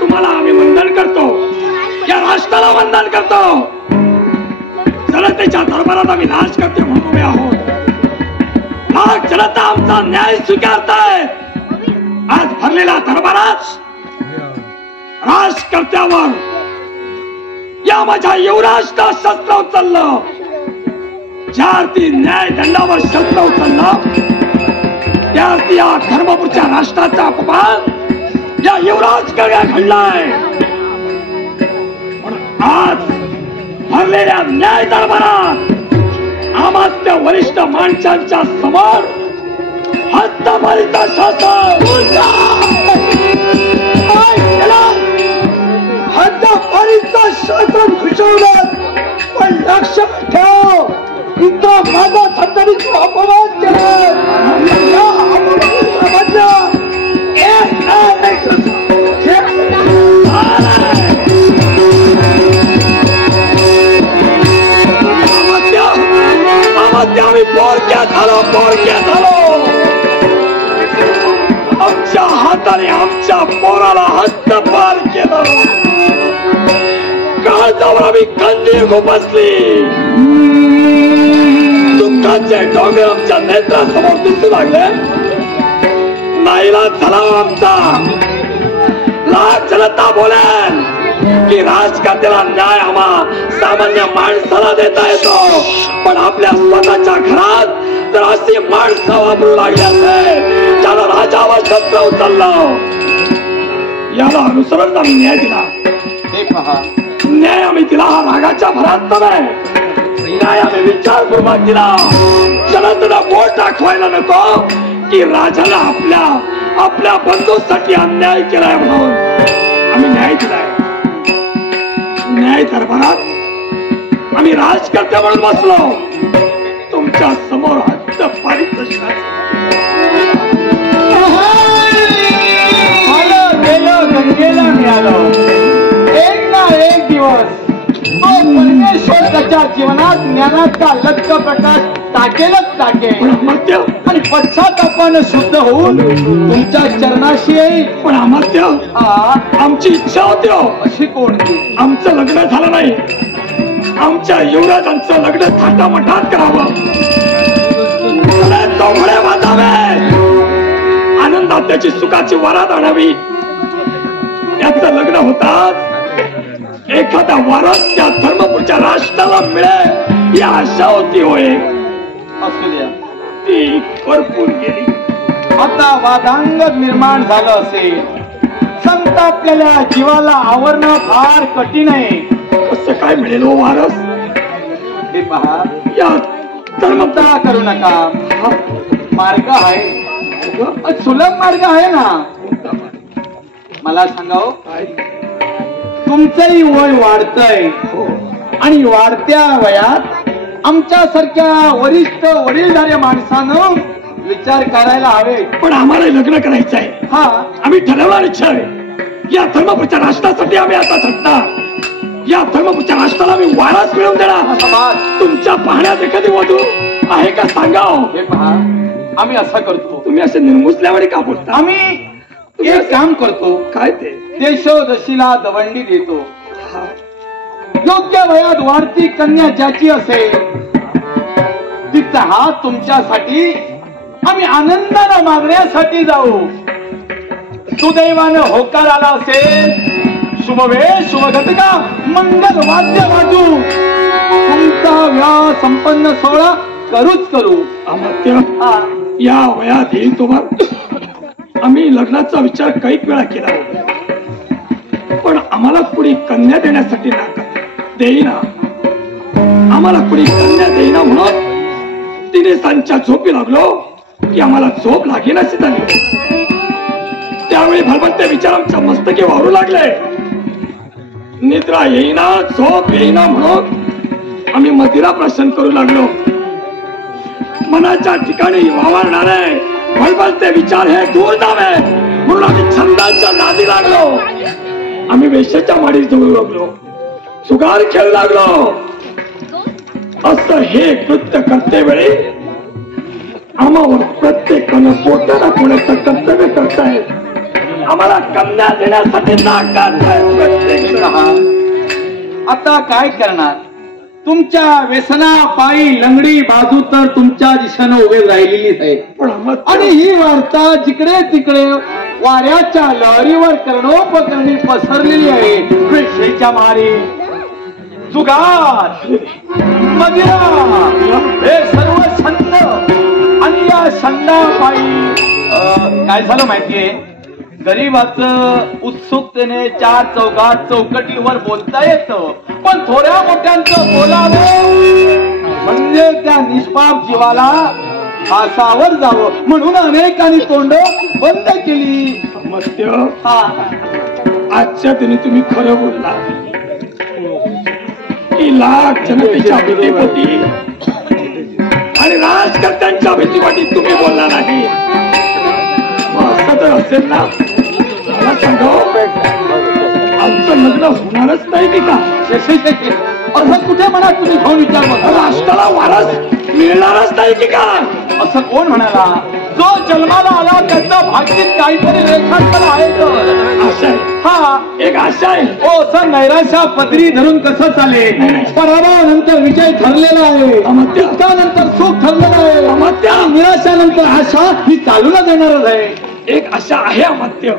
तुम्हाला आम्ही वंदन करतो, या राष्ट्राला वंदन करतो. जनतेच्या दरबारात आम्ही राजकर्ते म्हणून उभे आहोत. लाख जनता आमचा न्याय स्वीकारताय. आज भरलेल्या दरबारात राजकर्त्यावर या माझ्या युवराष्ट्र शस्त्र उचललं. ज्या अर्थी न्याय दंडावर शस्त्र उचललं, त्या अर्थी या धर्मपूरच्या राष्ट्राचा अपमान या युवराज कडे घडलाय. आज भरलेल्या न्याय दरबारात आमात्य वरिष्ठ माणसांच्या समोर हद्दपारीचा शासन, हद्दपारीचा शासन घुसवलं. पण लक्षात ठेव, इथं माझा सत्तरीचा अपमान केला. आम्ही पोरक्यात आलो. आमच्या हाताने आमच्या पोराला हद्दपार केलं. काळजावर आम्ही कंदील खुपसली. दुःखाचे डोंगर आमच्या नेत्रासमोर दिसू लागले. नाईलाज झाला आमचा. लाख जनता बोलेल की राजकारत्याला न्याय आम्हा सामान्य माणसाला देता येतो, पण आपल्या स्वतःच्या घरात तर अशी माणसं वापरू लागली असेल ज्याला राजावर शस्त्र उचललं. याला अनुसरून आम्ही न्याय दिला. हे पहा, न्याय आम्ही दिला हा रागाच्या भरात नव्हे. न्याय आम्ही विचारपूर्वक दिला. जनतेला बोट दाखवायला नको की राजाला आपल्या बंधूसाठी अन्याय केलाय म्हणून आम्ही न्याय दिलाय. न्याय दरबारात आम्ही राजकर्ते म्हणून बसलो. तुमच्या समोर हद्दपारीचं शासन. आलं गेलं गंगेला मिळालं. एक ना एक दिवस तो परमेश्वर त्याच्या जीवनात ज्ञानाचा लक्ष प्रकाश टाकेलच टाकेल. अमात्य आणि पश्चातापानं शुद्ध होऊन तुमच्या चरणाशी येईल. पण अमात्य, आमची इच्छा होती अशी कोणती? आमचं लग्न झालं नाही. आमच्या युवराजांचं लग्न थाटामाटात करावं. डोंगळे बांधावे. आनंदात त्याची सुखाची वरात आणावी. त्याचं लग्न होताच एखादा वारस त्या धर्मपूरच्या राष्ट्राला मिळेल या आशा होती. होय, असू द्या. ती भरपूर गेली. आता वादांग निर्माण झालं असेल. संतापलेल्या जीवाला आवरणं फार कठीण आहे. कसं काय मिळेल हो वारस? हे पहा, या धर्मता करू नका. मार्ग आहे, सुलभ मार्ग आहे ना. मला सांगाव, तुमचंही वय वाढतंय आणि वाढत्या वयात आमच्यासारख्या वरिष्ठ वडीलधाऱ्या माणसानं विचार करायला हवे. पण आम्हाला लग्न करायचं आहे. हा, आम्ही ठरवणार इच्छा आहे. या धर्मपूरच्या राष्ट्रासाठी आम्ही आता झटणार. या धर्मपूरच्या राष्ट्राला आम्ही वाराच मिळवून देणार. तुमच्या पाहण्यात एखादी वधू आहे का सांगाव. हे पहा, आम्ही असं करतो. तुम्ही असे निर्मुसल्यावाडी का बोलता. आम्ही एक काम करतो. काय ते. देशोदशीला दवंडी देतो. योग्य वयात वाढती कन्या ज्याची असेल तिचा हात तुमच्यासाठी आम्ही आनंदाने मागण्यासाठी जाऊ. सुदैवानं होकार आला असेल, शुभवेळ शुभघटका मंगल वाद्य वाजू तुमचा विवाह संपन्न सोहळा करूच करू. अमत्य, या वयात येईल तुम्हाला आम्ही लग्नाचा विचार कैक वेळा केला होता. पण आम्हाला कुणी कन्या देण्यासाठी नाकार देईना. आम्हाला कुणी कन्या देईना म्हणून 3 दिवसांच्या झोपी लागलो की आम्हाला झोप लागेनाशी झाली. त्यावेळी भलवंते विचार आमच्या मस्तकी वावरू लागले. निद्रा येईना, झोप येईना म्हणून आम्ही मदिरा प्राशन करू लागलो. मनाच्या ठिकाणी वावरणारे भलभलते विचार हे दूर जावे म्हणून आम्ही छंदांच्या नादी लागलो. आम्ही वेश्याच्या माडीत जवळ लागलो, जुगार खेळू लागलो. असं हे कृत्य करते वेळी आम्हावर प्रत्येकानं पोटाला कोणाचं कर्तव्य करताय. आम्हाला कन्या देण्यासाठी नाकारताय प्रत्येक. आता काय करणार. तुमच्या व्यसना पायी लंगडी बाजू तर तुमच्या दिशेनं उभे राहिलेलीच आहे. आणि ही वार्ता जिकडे तिकडे वाऱ्याच्या लहरीवर कर्णोपकरणी पसरलेली आहे. वेश्येच्या मारी, जुगार, मदिरा हे सर्व छंद आणि या छंदापायी काय झालं माहितीये. गरीबाचं उत्सुकतेने 4 चौघात चौकटीवर बोलता येतं, पण थोड्या मोठ्यांचं बोलावं म्हणजे त्या निष्पाप जीवाला फासावर जावं म्हणून अनेकांनी तोंड बंद केली. आजच्या दिनी तुम्ही खरं बोलला की लाख जनतेच्या भीतीपोटी आणि राजकर्त्यांच्या भीतीपोटी तुम्ही बोलला नाही. असं तर असेल ना, मला सांगा आमचं लग्न होणारच नाही की का. असं कुठे म्हणा तुम्ही घेऊन विचार. राष्ट्राला वारस मिळणारच नाही की का. असं कोण म्हणाला. जो जन्माला आला त्याचं भाग्यात काहीतरी रेखांकन आहे. आशा आहे. हा एक आशा आहे. हो, असं नैराश्या पदरी धरून कसं चालेल. पराभवानंतर विजय ठरलेला आहे. दुःखानंतर सुख ठरलेलं आहे. अमत्या, निराशानंतर आशा ही चालूला देणारच आहे. एक आशा आहे अमत्य.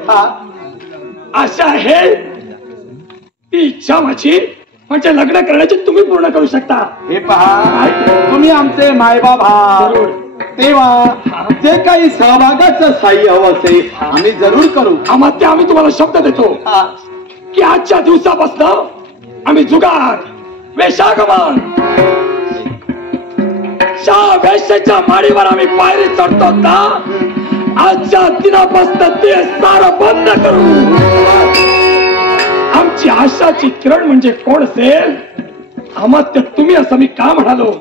आशा आहे ती इच्छा माझी म्हणजे लग्न करण्याची तुम्ही पूर्ण करू शकता. हे पहा, तुम्ही आमचे मायबाप आहात, तेव्हा जे काही सहभागाचं साह्य हवं असेल आम्ही जरूर करू. अमत्य, आम्ही तुम्हाला शब्द देतो की आजच्या दिवसापासून आम्ही जुगार, वेशागमन, वेश्येच्या माडीवर आम्ही पायरी चढतो ना, आजच्या दिनापासून ते सारं बंद करू. आमची आशाची किरण म्हणजे कोण असेल. अमत्य, तुम्ही असं मी का म्हणालो.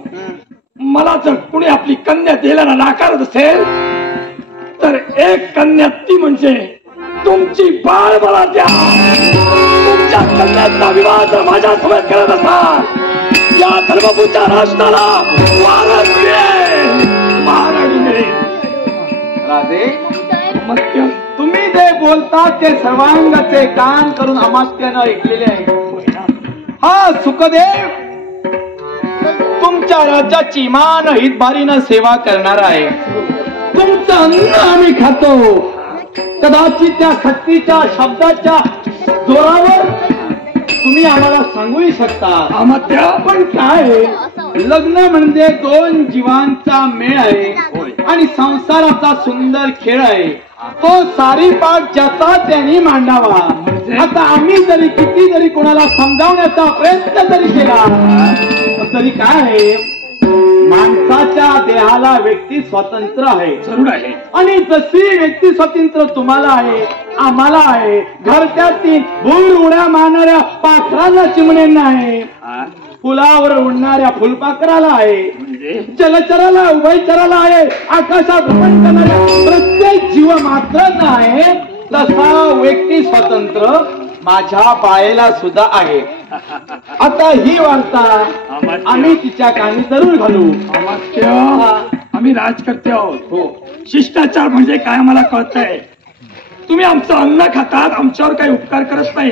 मला जर कुणी आपली कन्या द्यायला नाकारत असेल तर एक कन्या ती म्हणजे तुमची बाळ मला द्या. तुमच्या कन्याचा विवाह जर माझ्यासोबत करत असाल या धर्मपूरच्या राष्ट्राला वारस मिळेल, महाराणी मिळेल. राजे, तुम्ही जे बोलता ते सर्वांगाचे कान करून अमात्यानं ऐकलेले आहे. हा सुखदेव तुमच्या राज्याची मान हितभारीनं सेवा करणार आहे. तुमचं अन्न आम्ही खातो. कदाचित त्या सक्तीच्या शब्दाच्या जोरावर तुम्ही आम्हाला सांगूही शकता. अमात्या, पण काय लग्न म्हणजे 2 जीवांचा मेळ आहे आणि संसाराचा सुंदर खेळ आहे. तो सारी पाठ ज्याचा त्यांनी मांडावा. आता आम्ही जरी किती जरी कोणाला समजावण्याचा प्रयत्न जरी केला तरी काय आहे, माणसाच्या देहाला व्यक्ती स्वातंत्र्य आहे. जरूर आहे. आणि जशी व्यक्ती स्वातंत्र्य तुम्हाला आहे, आम्हाला आहे, घरच्यातील भूल उड्या मारणाऱ्या पाखरांना चिमण्यांना आहे, फुलावर उडणाऱ्या फुलपाखराला आहे, म्हणजे जलचराला उभयचराला आहे आकाशात भ्रमण करणाऱ्या प्रत्येक जीव मात्र आहे तसा व्यक्ती स्वतंत्र माझ्या बायेला सुद्धा आहे. आता ही वार्ता आम्ही तिच्या कानी जरूर घालू. आम्ही राजकर्ते आहोत. हो, शिष्टाचार म्हणजे काय आम्हाला कळतंय. तुम्ही आमचं अन्न खातात, आमच्यावर काही उपकार करत नाही.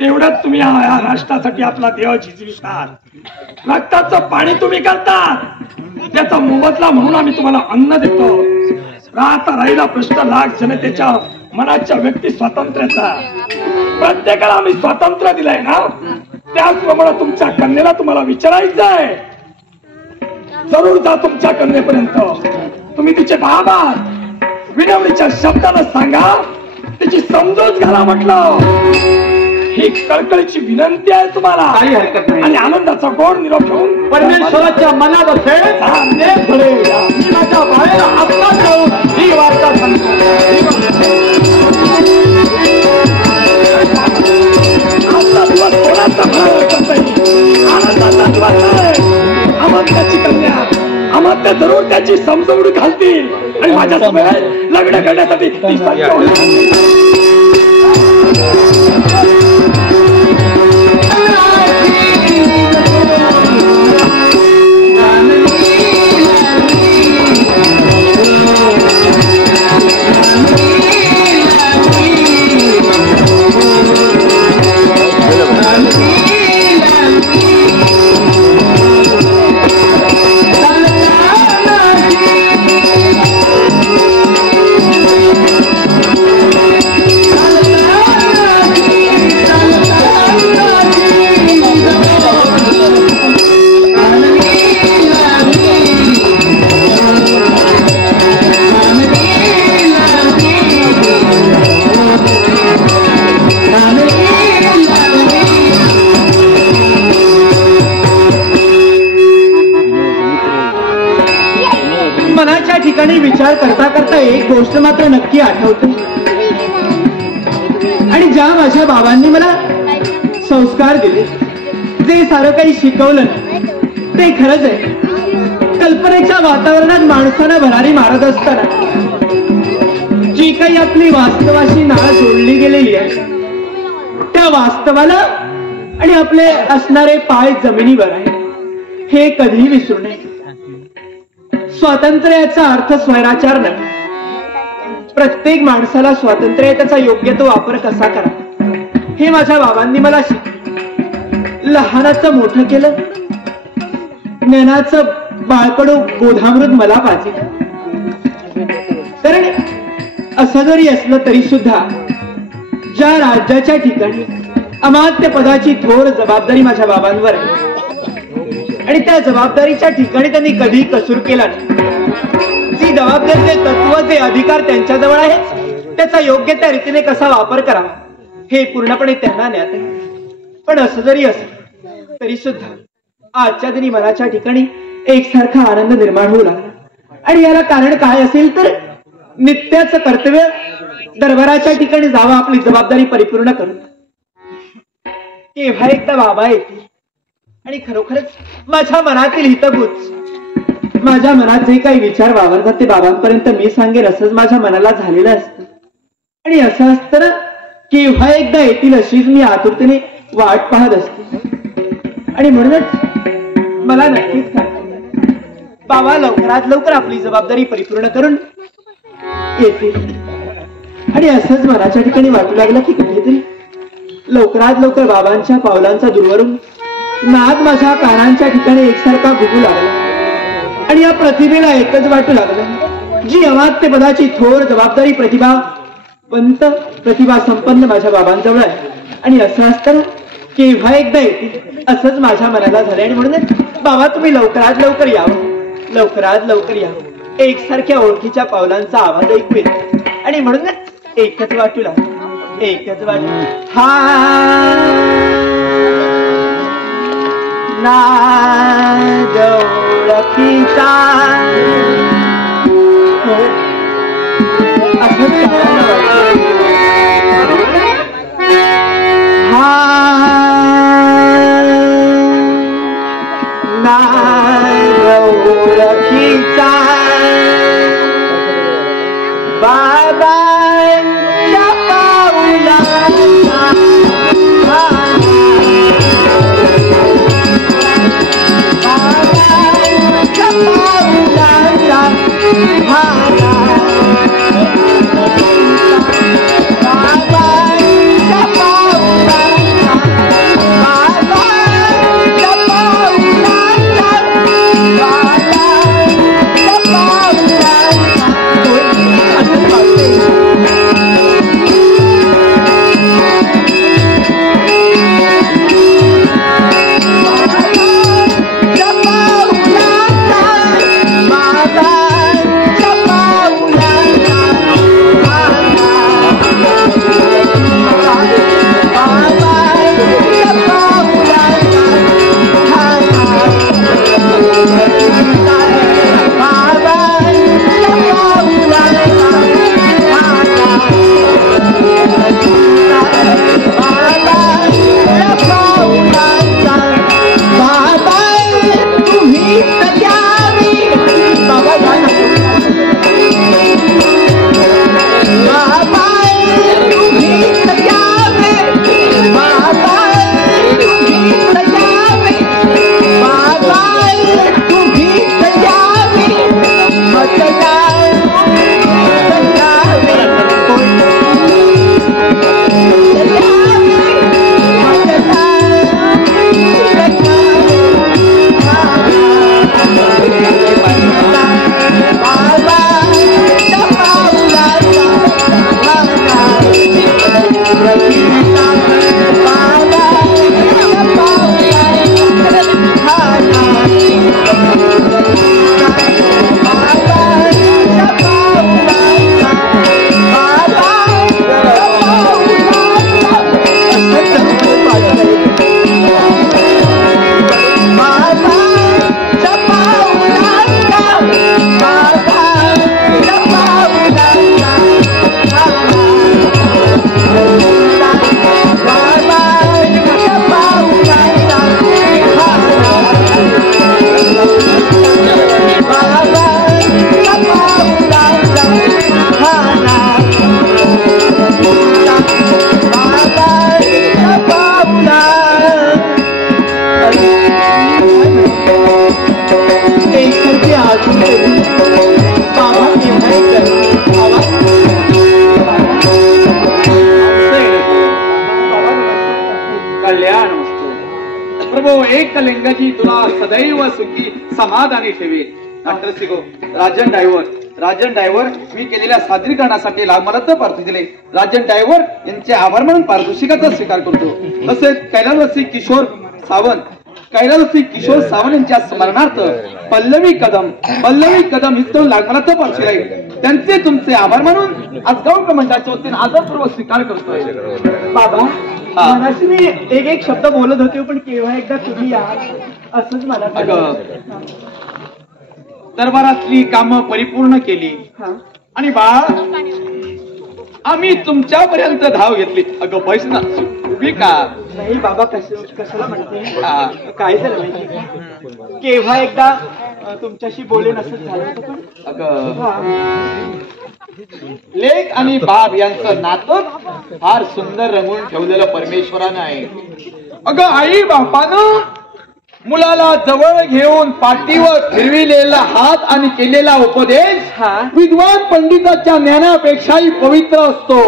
तेवढ्यात तुम्ही या राष्ट्रासाठी आपला देह झिजवितात. रक्ताचं पाणी तुम्ही करतात, त्याचा मोबदला म्हणून आम्ही तुम्हाला अन्न देतो. आता राहिला प्रश्न लाख जनतेच्या मनाच्या व्यक्ती स्वातंत्र्याचा. प्रत्येकाला आम्ही स्वातंत्र्य दिलंय ना, त्याचप्रमाणे तुमच्या कन्येला तुम्हाला विचारायचं आहे. जरूर जा तुमच्या कन्येपर्यंत. तुम्ही तिचे बाबा विनवणीच्या शब्दानं सांगा, त्याची समजूत घाला म्हटलं. ही कळकळीची विनंती आहे तुम्हाला. काही हरकत नाही. आणि आनंदाचा गोड निरोप घेऊन परमेश्वराच्या मनात असेल मी माझ्या बाहेर आपला जाऊन ही वार्ता सांगतो. आजचा दिवस कोणाचा भरावा करता येईल. आनंदाचा दिवस आहे. अमात्याची कन्या अमात्य जरूर त्याची समजूत घालतील आणि माझ्या समोर लग्न करण्यासाठी ती सज्ज होईल. मनाच्या ठिकाणी विचार करता करता एक गोष्ट मात्र नक्की आठवते. आणि ज्या माझ्या बाबांनी मला संस्कार दिले, जे सारं काही शिकवलं ते खरंच आहे. कल्पनेच्या वातावरणात माणसानं भरारी मारत असताना जी काही आपली वास्तवाशी नाळ जोडली गेलेली आहे, त्या वास्तवाला आणि आपले असणारे पाय जमिनीवर आहे हे कधीही विसरू नये. स्वातंत्र्य याचा अर्थ स्वैराचार नाही. प्रत्येक माणसाला स्वातंत्र्य त्याचा योग्य तो वापर कसा करा हे माझ्या बाबांनी मला शिकवलं. लहानाचं मोठं केलं, ज्ञानाचं बाळकडू बोधामृत मला पाहिजे. कारण असं जरी असलं तरी सुद्धा ज्या राज्याच्या ठिकाणी अमात्य पदाची थोर जबाबदारी माझ्या बाबांवर आहे आणि त्या जबाबदारीच्या ठिकाणी त्यांनी कधी कसूर केला नाही. जी जबाबदारीचे तत्व, जे अधिकार त्यांच्याजवळ आहेत त्याचा योग्य त्या रीतीने कसा वापर करावा हे पूर्णपणे त्यांना ज्ञात आहे. पण असं जरी असलं तरी सुद्धा आजच्या दिनी मनाच्या ठिकाणी एकसारखा आनंद निर्माण होऊ लागला. आणि याला कारण काय असेल तर नित्याचं कर्तव्य दरबाराच्या ठिकाणी जावं, आपली जबाबदारी परिपूर्ण करून. केव्हा एकदा बाबा येतील आणि खरोखरच माझ्या मनातील हितगुज, माझ्या मनात जे काही विचार वावरतात ते बाबांपर्यंत मी सांगेन असंच माझ्या मनाला झालेलं असतं. आणि असं असतं ना, केव्हा एकदा येतील अशीच मी आतुरतेने वाट पाहत असते. आणि म्हणूनच मला नक्कीच खात्री बाबा लवकरात लवकर आपली जबाबदारी परिपूर्ण करून येतील. आणि असंच मनाच्या ठिकाणी वाटू लागलं की कुठेतरी लवकरात लवकर बाबांच्या पावलांचा दूरवरून नाद माझ्या कानांच्या ठिकाणी एकसारखा घुमू लागला. आणि या प्रतिभेला एकच वाटू लागलं, जी अमात्य पदाची थोर जबाबदारी प्रतिभा संपन्न माझ्या बाबांजवळ आहे. आणि असं असतं केव्हा एकदा येते असंच माझ्या मनाला झालं. आणि म्हणून बाबा तुम्ही लवकरात लवकर यावं, लवकरात लवकर यावं. एकसारख्या ओळखीच्या पावलांचा आवाज ऐकू येतो. आणि म्हणूनच एकच वाटू लागलं, एकच वाटू नाद ओळखीचा नाद रखीचा बाबांच्या पाऊलांचा बाबांच्या पाऊलांचा भाला बाबांच्या पाऊलांचा बाबांच्या पाऊलांचा बाबांच्या पाऊलांचा असं पावते लिंगाची तुला सदैव सुखी समाधानी ठेवेल. डॉक्टर सिगो राजन ड्रायव्हर मी केलेल्या सादरीकरणासाठी लाभमरत्न पारितोषिक दिले. राजन ड्रायव्हर यांचे आभार मानून पारितोषिकाचा स्वीकार करतो. तसेच कैलासवासी किशोर सावंत यांच्या स्मरणार्थ पल्लवी कदम हिच लाभमरत्न पारितोषिक आहे. त्यांचे तुमचे आभार मानून आजगाव मंडळाच्या वतीने आदरपूर्वक स्वीकार करतोय. बाबा मनाशी मी एक शब्द बोलत होते पण केव्हा एकदा तुम्ही या असंच मला दरबारातली कामं परिपूर्ण केली आणि बाळा आम्ही तुमच्यापर्यंत धाव घेतली. अगं पैसे ना उभी का नाही बाबा कशाला म्हणते काय झालं माहिती केव्हा एकदा तुमच्याशी बोले नसत झालं होतं पण अगं लेक आणि बाप यांचं नातं फार सुंदर रंगवून ठेवलेलं परमेश्वरानं आहे. अगं आई बापानं मुलाला जवळ घेऊन पाठीवर फिरविलेला हात आणि केलेला उपदेश विद्वान पंडिताच्या ज्ञानापेक्षाही पवित्र असतो.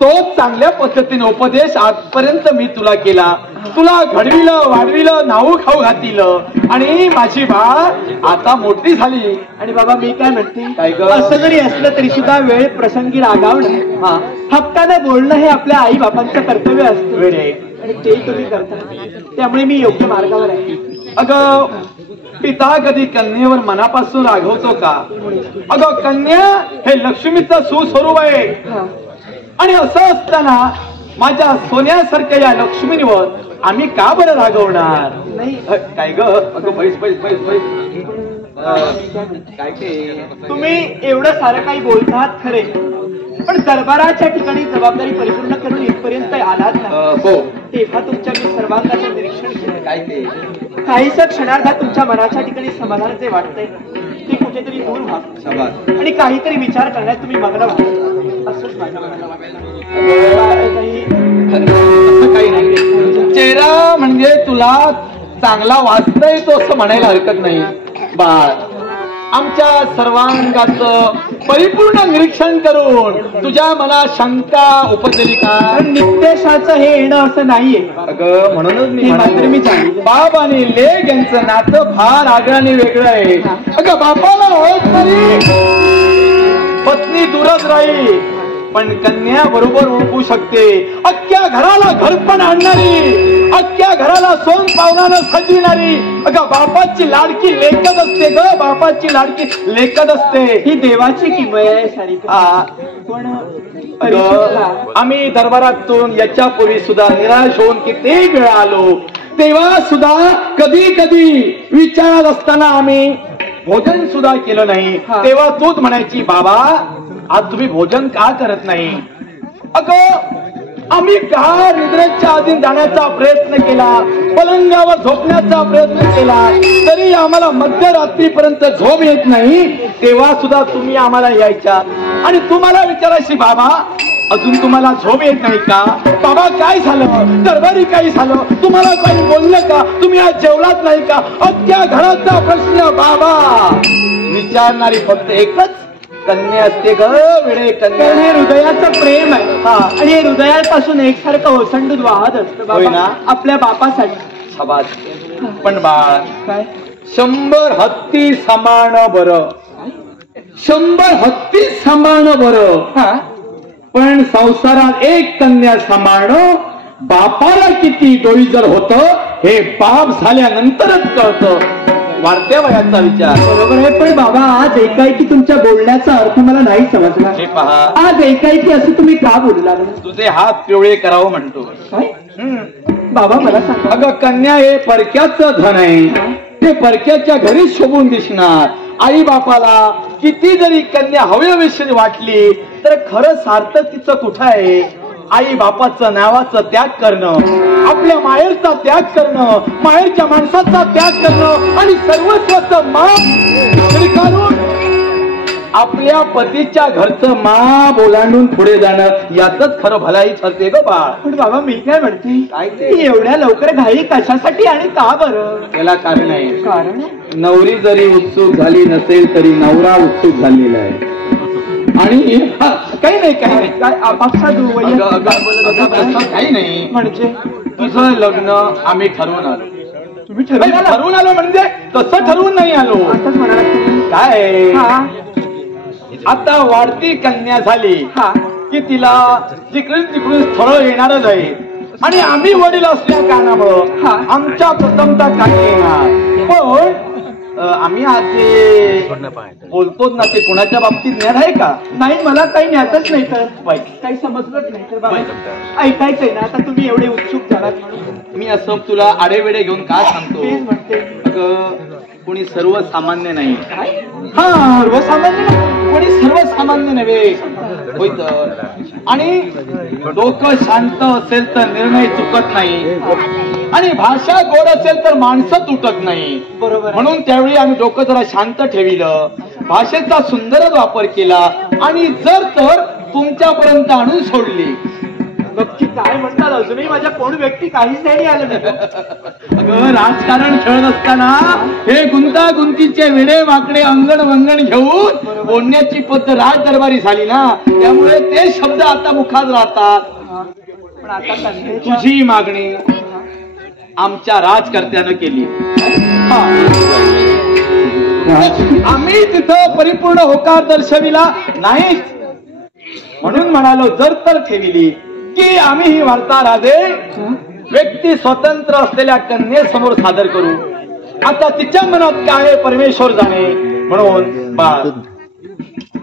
तो चांगल्या पद्धतीने उपदेश आजपर्यंत मी तुला केला. तुला घडविलं वाढविलं नाऊ खाऊ घातिलं आणि माझी बाळ आता मोठी झाली. आणि बाबा मी काय म्हणते असं जरी असलं तरी सुद्धा वेळ प्रसंगी रागावणं हक्कानं बोलणं हे आपल्या आई बापांचं कर्तव्य असतं आणि ते तुम्ही करता. त्यामुळे मी योग्य मार्गावर आहे. अगं पिता कधी कन्येवर मनापासून रागवतो का? अगं कन्या हे लक्ष्मीचं सुस्वरूप आहे आणि असं असताना माझ्या सोन्यासारख्या या लक्ष्मीवर आम्ही का बरं रागवणार नाही? काय ग अगं बैस काय ते तुम्ही एवढं सारं काही बोलतात खरे पण दरबाराच्या ठिकाणी जबाबदारी परिपूर्ण करून इथपर्यंत आलात ना हो तेव्हा तुमच्या मी सर्वांगाचं निरीक्षण केलं. काय ते काहीच क्षणार्धात तुमच्या मनाच्या ठिकाणी समाधान जे वाटतंय कुठेतरी दूर व्हा आणि काहीतरी विचार करण्यात तुम्ही मग्न व्हा असंच माझ्या मनाला वाटलं. काही नाही. चेहरा म्हणजे तुला चांगला वाचता येतो असं म्हणायला हरकत नाही. बाळ, आमच्या सर्वांगाचं परिपूर्ण निरीक्षण करून तुझ्या मनात शंका उपजली का? नित्याशाचं हे येणं असं नाहीये. अगं म्हणूनच मी मात्र मी जाणील. बाप आणि लेक यांचं नातं फार आगळं आणि वेगळं आहे. अगं बापाला होत तरी पत्नी दूरच राहील, पण कन्या बरोबर ओळखू शकते. अख्ख्या घराला घरपण आणणारी, अख्ख्या घराला सोन पावनानं सजविणारी अगं बापाची लाडकी लेकच असते ग. बापाची लाडकी लेकच असते. ही देवाची किमया आहे सारी. पण आम्ही दरबारातून याच्यापूर्वी सुद्धा निराश होऊन किती वेळा आलो, तेव्हा सुद्धा कधी कधी विचारात असताना आम्ही भोजन सुद्धा केलं नाही. तेव्हा तूच म्हणायची, बाबा आज तुम्ही भोजन का करत नाही? अगं आम्ही का निद्रेच्या आधी जाण्याचा प्रयत्न केला, पलंगावर झोपण्याचा प्रयत्न केला, तरी आम्हाला मध्यरात्रीपर्यंत झोप येत नाही. तेव्हा सुद्धा तुम्ही आम्हाला यायच्या आणि तुम्हाला विचारायची, बाबा अजून तुम्हाला झोप येत नाही का? बाबा काय झालं? दरबारी काय झालं? तुम्हाला काही बोललं का? तुम्ही आज जेवलाच नाही का? अख्ख्या घराचा प्रश्न बाबा विचारणारी फक्त एकच कन्या असते ग. वेळे कन्या. हे हृदयाचं प्रेम आहे आणि हे हृदयापासून एकसारखं ओसंडून वाहत असतं होय ना? आपल्या बापासाठी. शाबास. पण बाळ, काय 100 हत्ती समान बर, 100 हत्ती समान बर, पण संसारात एक कन्या सांभाळणं बापाला किती डोईजर होत हे बाप झाल्यानंतरच कळतं. वाढत्या वयाचा विचार. बरोबर आहे. पण बाबा आज एकाएकी तुमच्या बोलण्याचा अर्थ मला नाही समजला. हे पहा, आज एकाएकी असं तुम्ही का बोलू लागले? तुझे हात पिवळे करावं म्हणतो. काय बाबा मला सांगा. अगं कन्या हे परक्याचं धन आहे. ते परक्याच्या घरीच शोभून दिसणार. आई बापाला किती जरी कन्या हवी वाटली तर खरं सार्थक तिचं कुठं आहे? आई बापाचं नावाचं त्याग करणं, आपल्या माहेरचा त्याग करणं, माहेरच्या माणसाचा त्याग करणं आणि सर्वस्वाचं मान स्वीकारून आपल्या पतीच्या घरचं मा बोलांडून पुढे जाणं यातच खरं भलाई ठरते ग बाळ. पण बाबा मी काय म्हणते, काय ते? एवढ्या लवकर घाई कशासाठी आणि का बरं? त्याला कारण आहे. कारण नवरी जरी उत्सुक झाली नसेल तरी नवरा उत्सुक झालेला आहे. आणि काही नाही, काही नाही, काय आपापसात काही नाही. म्हणजे तुझं लग्न आम्ही ठरवून आलो. तुम्ही ठरवून आलो म्हणजे तसं ठरवून नाही आलो. असंच म्हणाला तुम्ही. काय हा आता वाढती कन्या झाली की तिला जिकडून तिकडून स्थळ येणारच आहे आणि आम्ही वडील असल्या कारणामुळं आमच्या प्रथमता काय येणार. पण आम्ही आज जे बोलतो ना ते कोणाच्या बाबतीत ज्ञान आहे का? नाही, मला काही ज्ञातच नाही. तर काही समजलंच नाही. तर बाबा ऐकायचंय ना आता. तुम्ही एवढे उत्सुक झालात म्हणून मी असं तुला आडेवेडे घेऊन का सांगतो? तेच म्हणते. कोणी सर्वसामान्य नाही. हा सर्वसामान्य कोणी सर्वसामान्य नव्हे होय. तर आणि डोकं शांत असेल तर निर्णय चुकत नाही आणि भाषा गोड असेल तर माणसं तुटत नाही. बरोबर. म्हणून त्यावेळी आम्ही डोकं जरा शांत ठेविलं, भाषेचा सुंदरच वापर केला आणि जर तर तुमच्यापर्यंत आणून सोडली. नक्की काय म्हणतात? अजूनही माझ्या कोण व्यक्ती काहीच नाही आलं नाही. अगं राजकारण खेळत असताना हे गुंतागुंतीचे वेडे वाकडे अंगण वंगण घेऊन बोलण्याची पद्धत राज दरबारी झाली ना, त्यामुळे ते शब्द आता मुखात राहतात. पण आता तुझी मागणी आमच्या राजकर्त्यानं केली. आम्ही तिथं परिपूर्ण होकार दर्शविला नाहीच. म्हणून म्हणालो जर तर ठेविली की आम्ही ही वार्ता राजे व्यक्ती स्वतंत्र असलेल्या कन्येसमोर सादर करू. आता तिच्या मनात काय परमेश्वर जाणे. म्हणून बाळ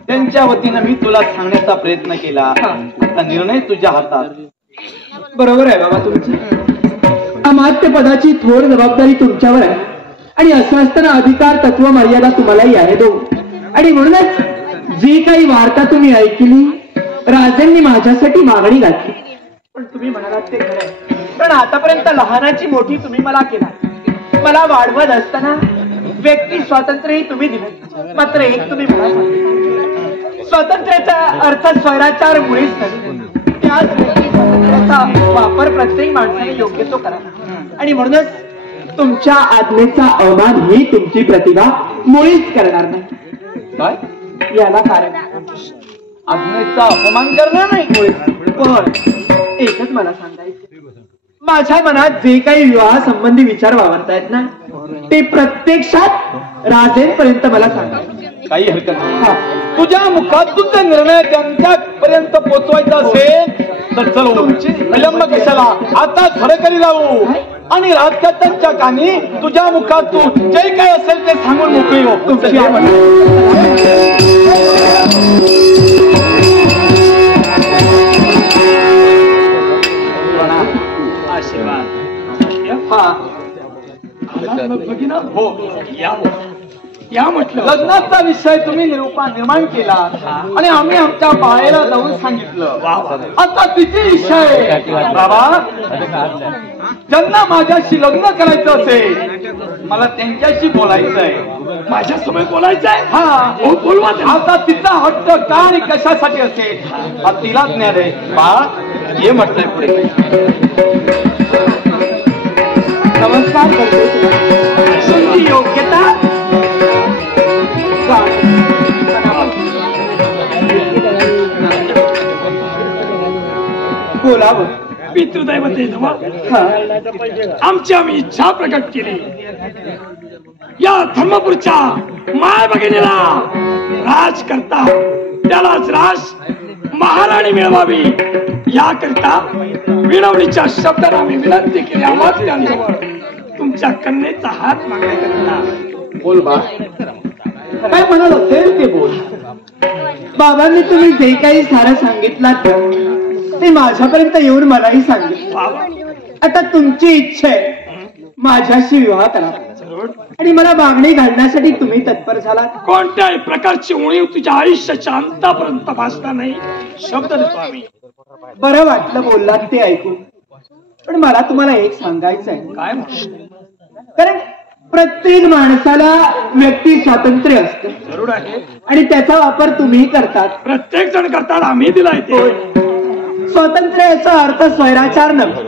त्यांच्या वतीनं मी तुला सांगण्याचा प्रयत्न केला. आता निर्णय तुझ्या हातात. बरोबर आहे बाबा तुमचं. अमात्य पदाची थोड जबाबदारी तुमच्यावर आहे आणि असं असताना अधिकार तत्व मर्यादा तुम्हालाही आहे दो. आणि म्हणूनच जी काही वार्ता तुम्ही ऐकली राजांनी माझ्यासाठी मागणी घातली. पण तुम्ही म्हणालात ते खरं. पण आतापर्यंत लहानाची मोठी तुम्ही मला केला. मला वाढवत असताना व्यक्ती स्वातंत्र्य तुम्ही दिले, मात्र एक तुम्ही मला सांगितलं, स्वातंत्र्याचा अर्थ स्वैराचार मुळीच नाही. त्याच व्यक्ती स्वातंत्र्याचा वापर प्रत्येक माणसाने योग्य तो करा. आणि म्हणूनच तुमच्या आज्ञेचा अवमान ही तुमची प्रतिभा मुळीच करणार नाही. काय याला कारण आज्ञेचा अपमान करणार नाही मुळीच. पण एकच मला सांगायचं, माझ्या मनात जे काही विवाह संबंधी विचार वावरतायत ना, ते प्रत्यक्षात राजेंपर्यंत मला सांगायचं. काही हरकत नाही. हा. तुझ्या मुखातून जर निर्णय त्यांच्यापर्यंत पोहोचवायचा असेल तर चल, विलंब कशाला, आता धडकरी लावू आणि राजकर्त्यांच्या कानी तुझ्या मुखातून जे काय असेल ते सांगून मोकळी हो. तुमची भगिना हो या म्हटलं. लग्नाचा विषय तुम्ही निर्माण केला आणि आम्ही आमच्या बाळेला जाऊन सांगितलं. आता तिची इच्छा आहे बाबा, ज्यांना माझ्याशी लग्न करायचं असेल मला त्यांच्याशी बोलायचं आहे. माझ्यासोबत बोलायचं आहे. हा हो बोलवा. आता तिचा हट्ट का आणि कशासाठी असेल हा तिला ज्ञान आहे. बाळा हे म्हटलंय पुढे. नमस्कार करतो. तुमची योग्यता बोलावं. पितृदैवत आमची आम्ही इच्छा प्रकट केली. या धर्मपूरच्या माय भगिनीला राज करता, त्यालाच राज महाराणी मिळवावी याकरता विनवणीच्या शब्दाला आम्ही विनंती केली. आम्हाला त्यांच्यावर तुमच्या कन्येचा हात मागण्याकरता. बोल बा, काय म्हणत असेल ते बोल. बाबांनी तुम्ही जे काही सारं सांगितलं ते माझ्यापर्यंत येऊन मलाही सांगितलं. आता तुमची इच्छा आहे माझ्याशी विवाह करा आणि मला मागणी घालण्यासाठी तुम्ही तत्पर झालात. कोणत्याही प्रकारची उणीव तुझ्या आयुष्याच्या अंतापर्यंत भासणार नाही शब्द देतो आम्ही. बरं वाटलं बोललात ते ऐकून, पण मला तुम्हाला एक सांगायचं आहे. काय कारण प्रत्येक माणसाला व्यक्ती स्वातंत्र्य असते जरूर आहे आणि त्याचा वापर तुम्ही करतात. प्रत्येक जण करतात, आम्ही दिलाय ते. स्वातंत्र्य याचा अर्थ स्वैराचार नव्हे.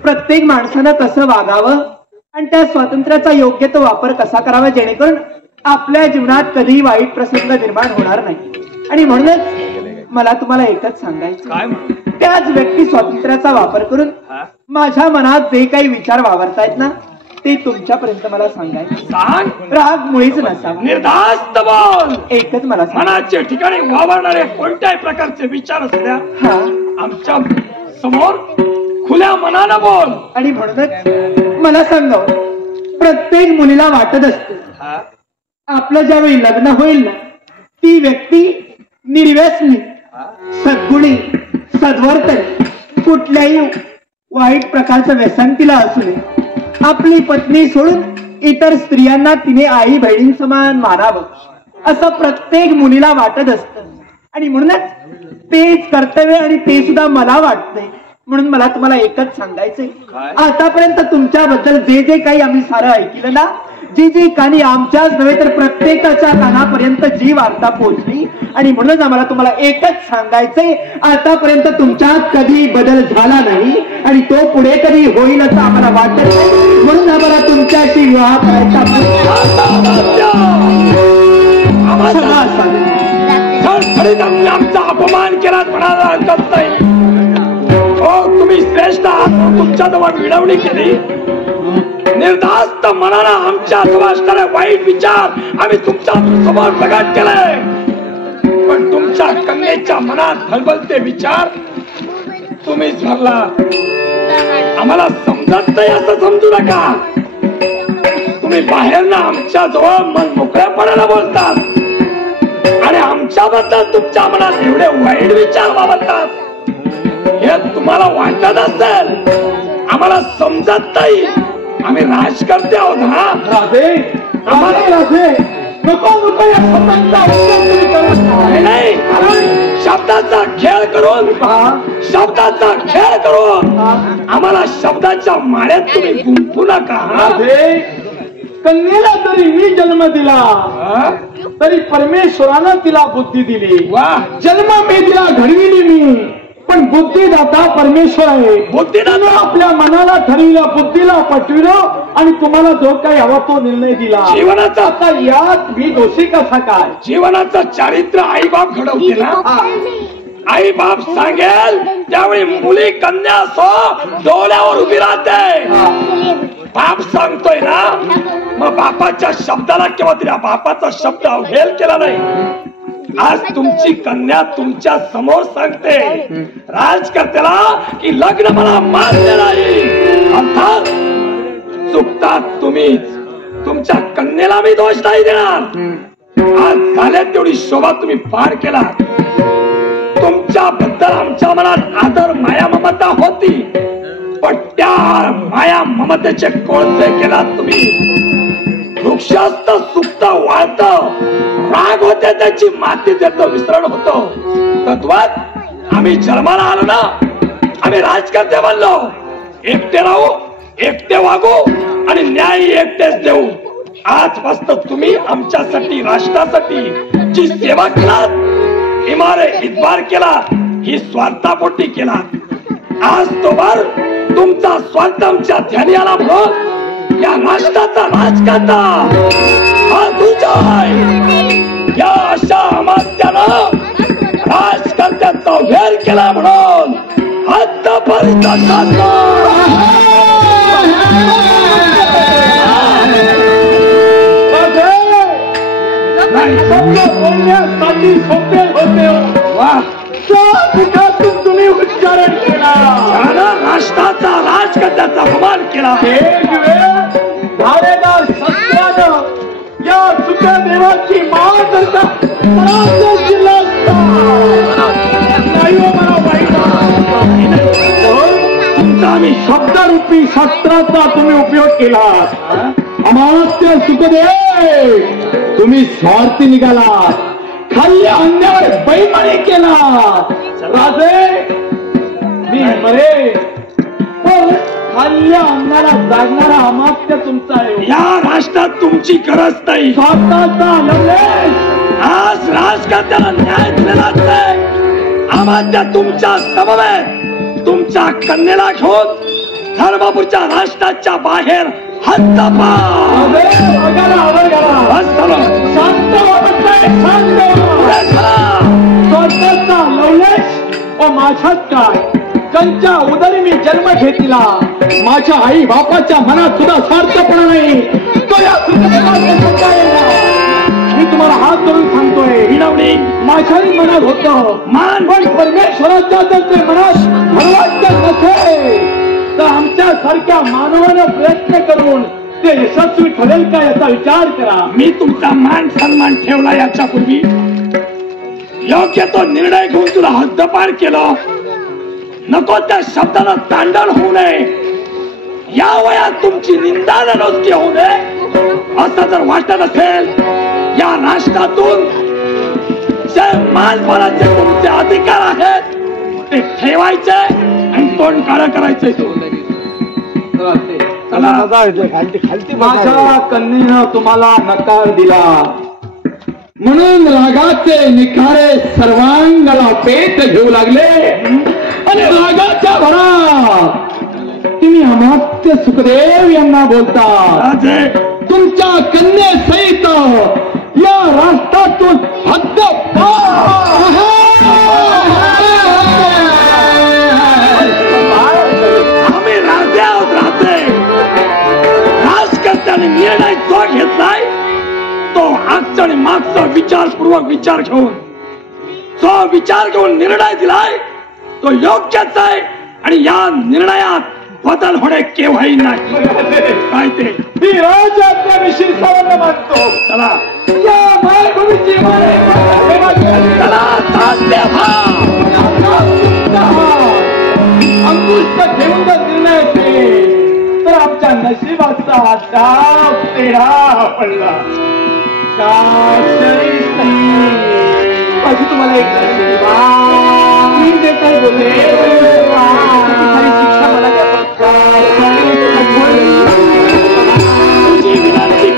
प्रत्येक माणसानं कसं वागावं आणि त्या स्वातंत्र्याचा योग्य तो वापर कसा करावा जेणेकरून आपल्या जीवनात कधीही वाईट प्रसंग निर्माण होणार नाही. आणि म्हणूनच मला तुम्हाला एकच सांगायचं, त्याच व्यक्ती स्वातंत्र्याचा वापर करून माझ्या मनात जे काही विचार वावरतायत ना ते तुमच्यापर्यंत मला सांगायचं. सांग. राग मुळीच नसावा. निर्धास्त बोल. एकच मला मनाच्या ठिकाणी वावरणारे कोणत्याही प्रकारचे विचार असू द्या आमच्या समोर खुल्या मनानं बोल. आणि म्हणूनच मला सांगावं, प्रत्येक मुलीला वाटत असते आपलं ज्यावेळी लग्न होईल ना ती व्यक्ती निर्व्यसनी, सद्गुणी, सद्वर्तन, कुठल्याही वाईट प्रकारचं व्यसन तिला असू नये. आपली पत्नी सोडून इतर स्त्रियांना तिने आई बहिणी समान मानावं असं प्रत्येक मुलीला वाटत असतं. आणि म्हणूनच तेच कर्तव्य आणि ते सुद्धा मला वाटतंय. म्हणून मला तुम्हाला एकच सांगायचंय, आतापर्यंत तुमच्याबद्दल जे जे काही आम्ही सारं ऐकलं ना, जी जी कानी आमच्याच नव्हे तर प्रत्येकाच्या कानापर्यंत जी वार्ता पोहोचली, आणि म्हणून आम्हाला तुम्हाला एकच सांगायचंय, आतापर्यंत तुमच्यात कधी बदल झाला नाही आणि तो पुढे कधी होईल असं आम्हाला वाटत नाही. म्हणून आम्हाला तुमच्याशी विवाह करायचा आमचा अपमान केला म्हणाला हरकत नाही. हो तुम्ही श्रेष्ठ आहात, तुमच्याजवळ विनवणी केली. निर्धास्त मनानं आमच्या जवळ असणारे वाईट विचार आम्ही तुमच्या समोर प्रगट केलाय. पण तुमच्या कन्येच्या मनात खलबलते विचार तुम्हीच भरला. आम्हाला समजत नाही असं समजू नका. तुम्ही बाहेरनं आमच्या जवळ मन मोकळ्यापणाला बोलतात आणि आमच्याबद्दल तुमच्या मनात एवढे वाईट विचार वावरतात. हे तुम्हाला वाटत असेल, आम्हाला समजत नाही. आम्ही राजकर्ते आहोत ना. राधे, आम्हाला राधे, नको नको या शब्दांचा उपयोग तुम्ही करत नाही. शब्दाचा खेळ करून आम्हाला शब्दाच्या माळ्यात तुम्ही गुंफू नका. राधे, कन्येला जरी मी जन्म दिला हा? तरी परमेश्वरानं तिला बुद्धी दिली. वा जन्म मी तिला घडविली मी, पण बुद्धिदाता परमेश्वर आहे. बुद्धिदाता आपल्या मनाला ठरविलं, बुद्धीला पटविलं आणि तुम्हाला जो काही हवा तो निर्णय दिला. जीवनाचा आता यात मी दोषी कसा काय? जीवनाचं चारित्र्य आई बाप घडवते ना. आई बाप सांगेल त्यावेळी मुली कन्या असो डोळ्यावर उभी राहते. बाप सांगतोय ना, मग बापाच्या शब्दाला किंवा तिला बापाचा शब्द अवहेल केला नाही. आज तुमची कन्या तुमच्या समोर सांगते राजकर्त्याला की लग्न मला मान्य नाही. अर्थात चुकतात तुम्हीच, तुमच्या कन्येला मी दोष नाही देणार. आज झाले तेवढी शोभा तुम्ही पार केला. तुमच्याबद्दल आमच्या मनात आदर माया ममता होती, पण त्या माया ममतेचे कोळसे केला तुम्ही. वृक्षास्त सुप्त वाळत राग होते त्याची माती त्याचं विसरण होतो. तत्वात आम्ही जन्माला आलो ना, आम्ही राजकर्ते बनलो. एकटे राहू, एकटे वागू आणि न्याय एकटेच देऊ. आजपासून तुम्ही आमच्यासाठी राष्ट्रासाठी जी सेवा केलात, इमारे इतबार केला, ही स्वार्थापोटी केला. आज तोवर तुमचा स्वार्थ आमच्या ध्यानी आला म्हणून या राष्ट्राचा राजकर्ता हा तुझा आहे. या अशा अमात्यानं राजकर्त्याचा वेर केला म्हणून आतापर्यंत बोलण्यासाठी सोपे होते. तुम्ही उच्चारण केला, राष्ट्राचा राजकर्त्याचा अपमान केला. एक वेळ धारेदार शस्त्रानं या सुखदेवाची माळ करता जिल्हा नाही हो मला वाईट. तुमचा आम्ही शब्दरूपी शस्त्राचा तुम्ही उपयोग केला. अमात्य सुखदेव तुम्ही स्वार्थी निघाला, खाल्ल्या अन्यावर बैमानी केला. राजे मी मरे, पण खाल्ल्या अन्नाला जागणारा अमात्य तुमचा आहे. या राष्ट्रात तुमची गरज नाही. स्वतःचा लवलेश आज राजकर्त्याला न्याय दिलेला नाही. अमात्य तुमच्या समवेत तुमच्या कन्येला घेऊन धर्मपूरच्या राष्ट्राच्या बाहेर हद्दपा स्वतःचा लवलेश व माझ्यात काय? त्यांच्या उदरी मी जन्म घेतला. माझ्या आई बापाच्या मनात सुद्धा स्वार्थपणा नाही. तो या मी तुम्हाला हात धरून सांगतोय, विनवणी माझ्याही मनात होतं मान, पण परमेश्वराच्या जर ते मनात भरवायचं नसेल तर आमच्या सारख्या मानवानं प्रयत्न करून ते यशस्वी ठरेल का याचा विचार करा. मी तुमचा मान सन्मान ठेवला याच्यापूर्वी. योग्य तो निर्णय घेऊन तुला हद्दपार केलं. नको त्या शब्दाला तांडण होऊ नये. या वयात तुमची निंदा नोंदकी होऊ नये असं जर वाटत असेल, या राष्ट्रातून जे मानपणाचे तुमचे अधिकार आहेत ते ठेवायचे आणि तोंड काळं करायचे. माझ्या कन्येनं तुम्हाला नकार दिला म्हणून रागाचे निखारे सर्वांगाला पेट घेऊ लागले आणि रागाच्या भरात तुम्ही अमात्य सुखदेव यांना बोलता. राजे तुमच्या कन्येसहित या राष्ट्रातून हद्द आम्ही राजे आहोत. राजे राजकर्त्याने निर्णय जो घेतलाय तो आजचा आणि मागचा विचारपूर्वक विचार घेऊन निर्णय दिलाय तो योग्यच आहे. आणि या निर्णयात बदल होणे केव्हाही नाही. काय ते मी राजाविषयी सर्वांना मानतो. चला या मायभूमीची चला तात्या अंकुश ठेवून जर निर्णय असेल तर आमच्या नशिबाचा डाग तेढा पडला. माझी तुम्हाला एक मी जे काय बोलले शिक्षा मला तुझी विनंती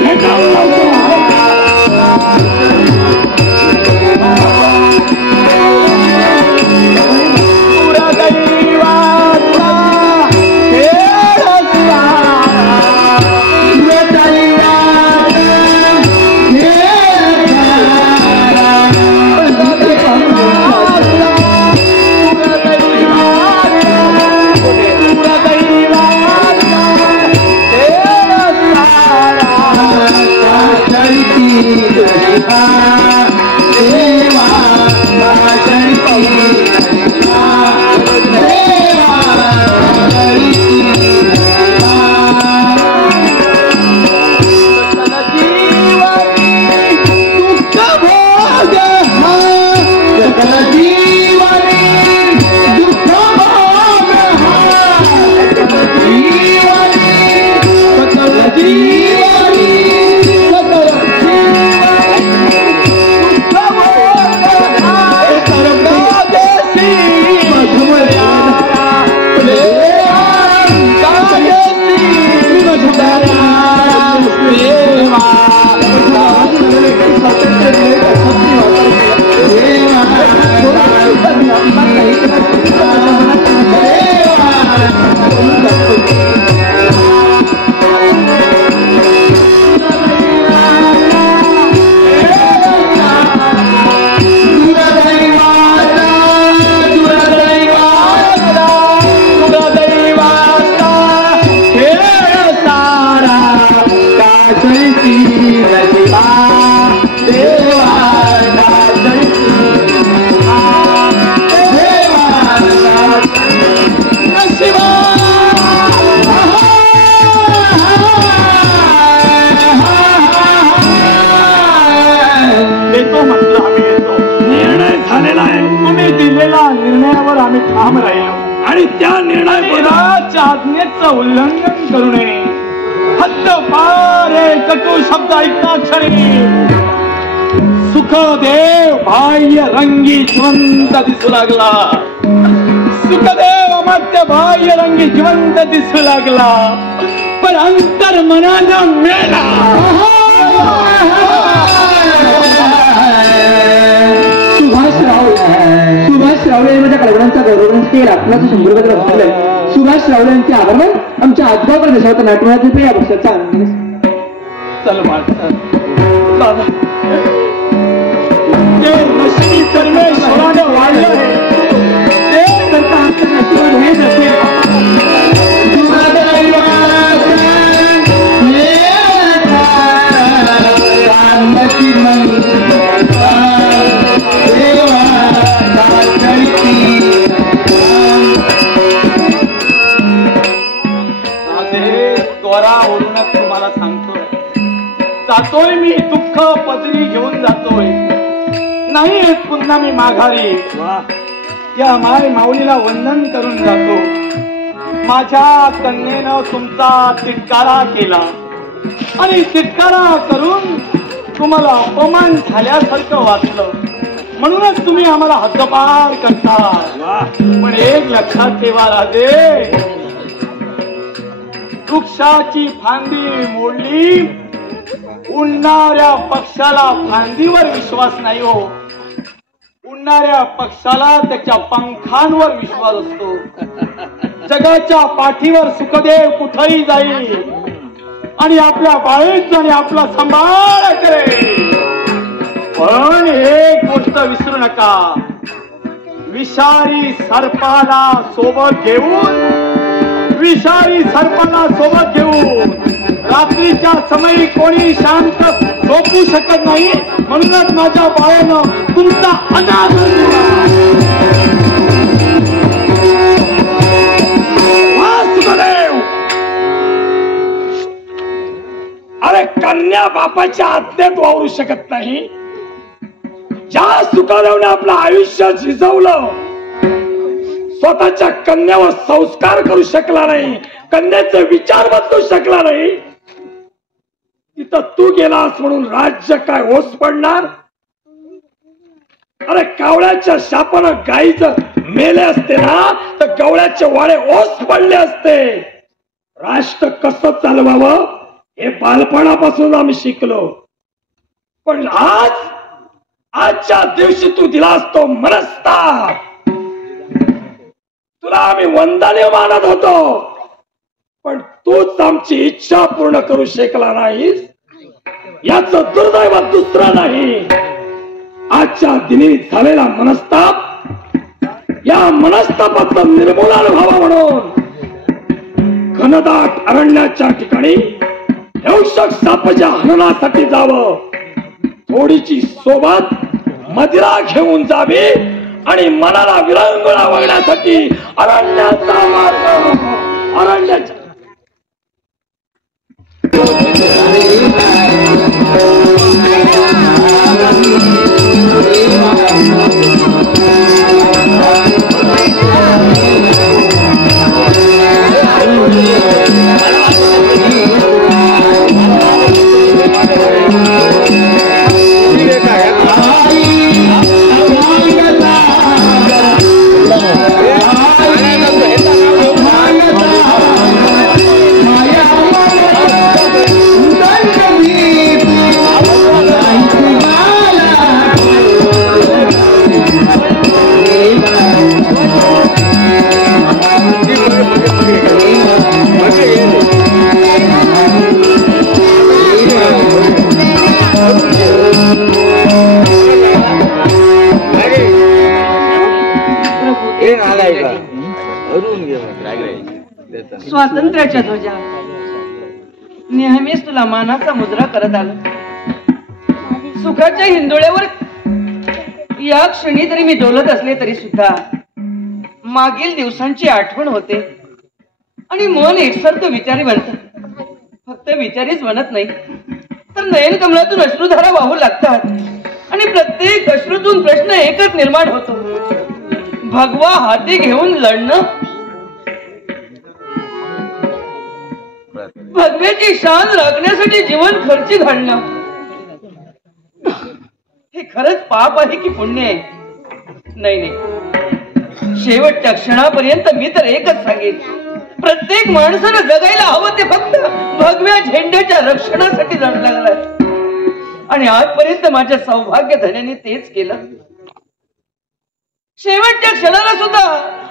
ठाम राहिलो आणि त्या निर्णय देवाच्या आज्ञेचं उल्लंघन करू नये. हद्दपार कटू शब्द ऐकता क्षणी सुखदेव बाह्य रंगी जिवंत दिसू लागला. सुखदेव अमात्य बाह्य रंगी जिवंत दिसू लागला, पण अंतर मनानं मेला. सुभाष रावळे माझ्या कल्पनांचा गौरवांचा केला. आपल्याचं शंभर बसलेलं सुभाष रावळे यांचे आगमन आमच्या आजगाव प्रदेशात नाटवाचे या पक्षाचा आनंद. चल बाबा, ते नशिबी परमेश्वरानं वाढलं आहे, ते करता आमचं नशीब हे नसेल. ओढूनच तुम्हाला सांगतोय, जातोय मी दुःख पदरी घेऊन जातोय. नाही पुन्हा मी माघारी या माय माऊलीला वंदन करून जातो. माझ्या कन्येनं तुमचा तिटकारा केला आणि तिटकारा करून तुम्हाला अपमान झाल्यासारखं वाटलं, म्हणूनच तुम्ही आम्हाला हद्दपार करता. पण एक लक्षात ठेवा राजे, वृक्षाची फांदी मोडली, उडणाऱ्या पक्षाला फांदीवर विश्वास नाही हो. उडणाऱ्या पक्षाला त्याच्या पंखांवर विश्वास असतो. जगाच्या पाठीवर सुखदेव कुठेही जाईल आणि आपल्या बाळेचा आणि आपला सांभाळ करेल. पण एक गोष्ट विसरू नका, विषारी सर्पाला सोबत घेऊन रात्रीच्या समयी कोणी शांत झोपू शकत नाही. म्हणूनच माझ्या बाळानं तुमचा अनादर सुखदेव. अरे कन्या बापाच्या आज्ञेत वावरू शकत नाही. ज्या सुखदेवने आपलं आयुष्य झिजवलं, स्वतःच्या कन्यावर संस्कार करू शकला नाही, कन्याचे विचार बदलू शकला नाही, तिथं तू गेलास म्हणून राज्य काय ओस पडणार. अरे कावळ्याच्या शापानं गाई जर मेले असते ना, तर गवळ्याचे वाडे ओस पडले असते. राष्ट्र कसं चालवावं हे बालपणापासून आम्ही शिकलो. पण आजच्या दिवशी तू दिलास तो मनस्ताप. तुला आम्ही वंदनीय मानत होतो, पण तूच आमची इच्छा पूर्ण करू शकला नाहीस. याचं दुर्दैव दुसरं नाही. आजच्या दिनी झालेला मनस्ताप, या मनस्तापाचं निर्मूलन व्हावं म्हणून घनदाट अरण्याच्या ठिकाणी हिंसक सापाच्या हननासाठी जावं. थोडीची सोबत मदिरा घेऊन जावी आणि मनाला विरंगुळा वळण्यासाठी अरण्याचा मार्ग, अरण्याच्या स्वातंत्र्याच्या ध्वजा नेहमीच तुला मानाचा मुद्रा करत आलो. सुखाच्या हिंदोळ्यावर या क्षणी तरी मी डोलत असले तरी सुद्धा मागील दिवसांची आठवण होते आणि मन एकसारखं विचारी बनत. फक्त विचारीच बनत नाही तर नयन कमलातून अश्रुधारा वाहू लागतात आणि प्रत्येक अश्रूतून प्रश्न एकच निर्माण होतो, भगवा हाती घेऊन लढणं, भगव्याची शान राखण्यासाठी जीवन खर्ची घालणं, हे खरंच पाप आहे की पुण्य आहे? नाही नाही, शेवटच्या क्षणापर्यंत मी तर एकच सांगेन, प्रत्येक माणसानं जगायला हवं ते फक्त भगव्या झेंड्याच्या रक्षणासाठी लढ लागलाय. आणि आजपर्यंत माझ्या सौभाग्य धन्याने तेच केलं. शेवटच्या क्षणाला सुद्धा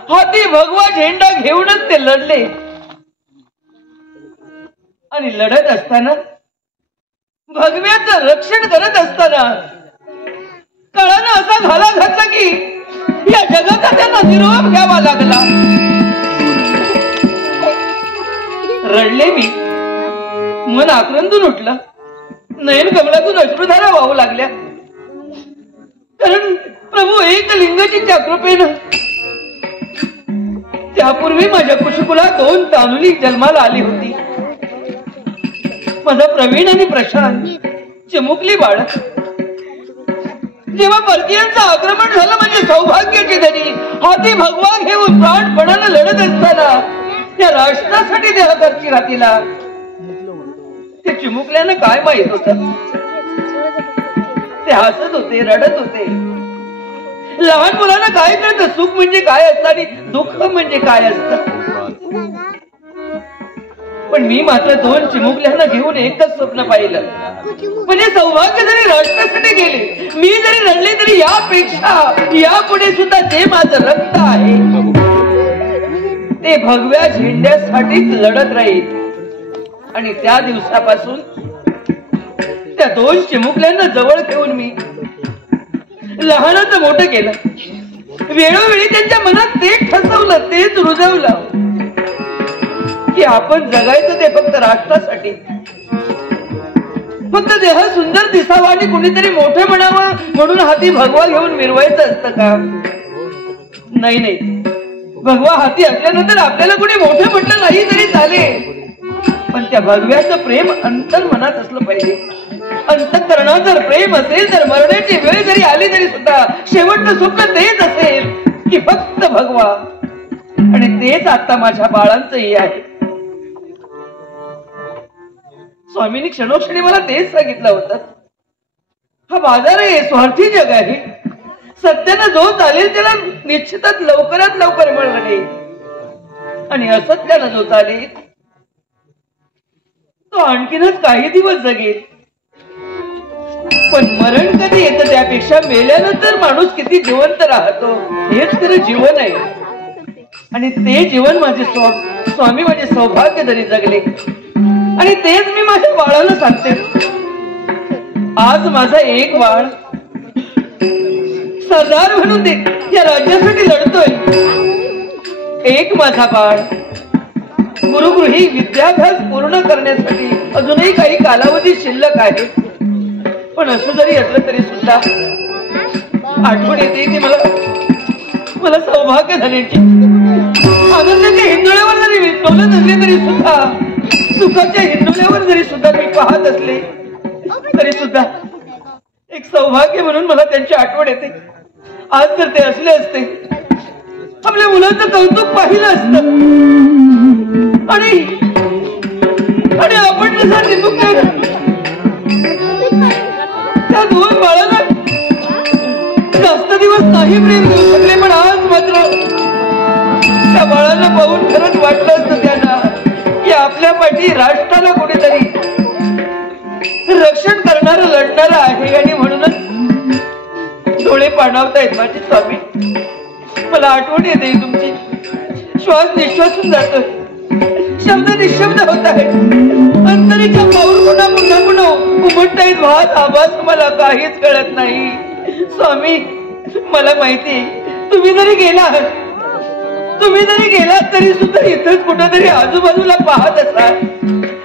हाती भगवा झेंडा घेऊनच ते लढले. आणि लढत असताना, भगव्याचं रक्षण करत असताना काळानं असा घाला घातला की या जगाचा त्यांना निरोप घ्यावा लागला. रडले मी, मन आक्रंदून उठलं, नयन कमलातून अश्रुधारा वाहू लागल्या. कारण प्रभू एकलिंगाच्या कृपेनं त्यापूर्वी माझ्या कुशकुलात 2 तानुली जन्माला आली होती. माझा प्रवीण आणि प्रशांत, चिमुकली बाळ. जेव्हा परकीयांचं आक्रमण झालं म्हणजे सौभाग्याची धनी हाती भगवा घेऊन प्राणपणानं लढत असताना त्या राष्ट्रासाठी देह खर्ची घातीला, ते चिमुकल्यानं काय माहित होत? ते हसत होते, रडत होते. लहान मुलांना काय कळतं सुख म्हणजे काय असतं आणि दुःख म्हणजे काय असतं? पण मी मात्र 2 चिमुकल्यांना घेऊन एकच स्वप्न पाहिलं, म्हणजे सौभाग्य जरी राष्ट्रासाठी गेले, मी जरी रडले तरी यापेक्षा यापुढे सुद्धा जे माझं रक्त आहे ते भगव्या झेंड्यासाठीच लढत राहील. आणि त्या दिवसापासून त्या 2 चिमुकल्यांना जवळ घेऊन मी लहानाचं मोठं केलं. वेळोवेळी त्यांच्या मनात तेच ठसवलं, तेच रुजवलं की आपण जगायचं ते फक्त राष्ट्रासाठी. फक्त देह सुंदर दिसावा आणि कुणीतरी मोठं म्हणावं म्हणून हाती भगवा घेऊन मिरवायचं असतं का? नाही नाही, भगवा हाती असल्यानंतर आपल्याला कुणी मोठं म्हटलं नाही तरी चालेल, पण त्या भगव्याचं प्रेम अंतर्मनात असलं पाहिजे. अंतःकरणात जर प्रेम असेल तर मरण्याची वेळ जरी आली तरी सुद्धा शेवटचं स्वप्न तेच असेल की फक्त भगवा. आणि तेच आता माझ्या बाळांचंही आहे. स्वामींनी क्षणोक्षणी मला तेच सांगितलं होतं, हा बाजार आहे, स्वार्थी जग आहे. सत्यानं जो चालेल त्याला निश्चितच लवकरात लवकर मिळेल आणि असत्यानं जो चालेल तो आणखीनच काही दिवस जगेल. पण मरण कधी येतं त्यापेक्षा मेल्यानंतर माणूस किती जिवंत राहतो हेच खरं जीवन आहे. आणि ते जीवन माझे स्वामी माझे सौभाग्य धनी जगले. आणि तेच मी माझ्या बाळाला सांगते. आज माझा एक बाळ सरदार म्हणून या राज्यासाठी लढतोय. एक माझा बाळ गुरुगृही विद्याभ्यास पूर्ण करण्यासाठी अजूनही काही कालावधी शिल्लक आहे. पण असं जरी असलं तरी सुद्धा आठवण येते की मला सौभाग्य धन्याची. आनंदाच्या हिंदोळ्यावर जरी डोलत असले तरी सुद्धा, सुखाच्या हिंदोळ्यावर जरी सुद्धा मी पाहत असले तरी सुद्धा एक सौभाग्य म्हणून मला त्यांची आठवण येते. आज जर ते असले असते, आपल्या मुलांचं कौतुक पाहिलं असतं आणि आपण जसा त्या 2 बाळांना जास्त दिवस नाही प्रेम देऊ शकले. पण आज मात्र त्या बाळांना पाहून खरंच वाटलं असतं त्यांना की आपल्या पाठी राष्ट्राला कोणीतरी रक्षण करणारं लढणारं आहे. आणि म्हणूनच डोळे पाणावतायत माझे स्वामी. मला आठवण येते तुमची. श्वास निश्वासून जातोय, शब्द निशब्द होत आहे. अंतरीच्या पाऊल पुन्हा पुन्हा उमटतायत वाहत आवाज. मला काहीच कळत नाही. स्वामी मला माहिती, तुम्ही जरी गेलात तरी सुद्धा इथंच कुठंतरी आजूबाजूला पाहत असाल.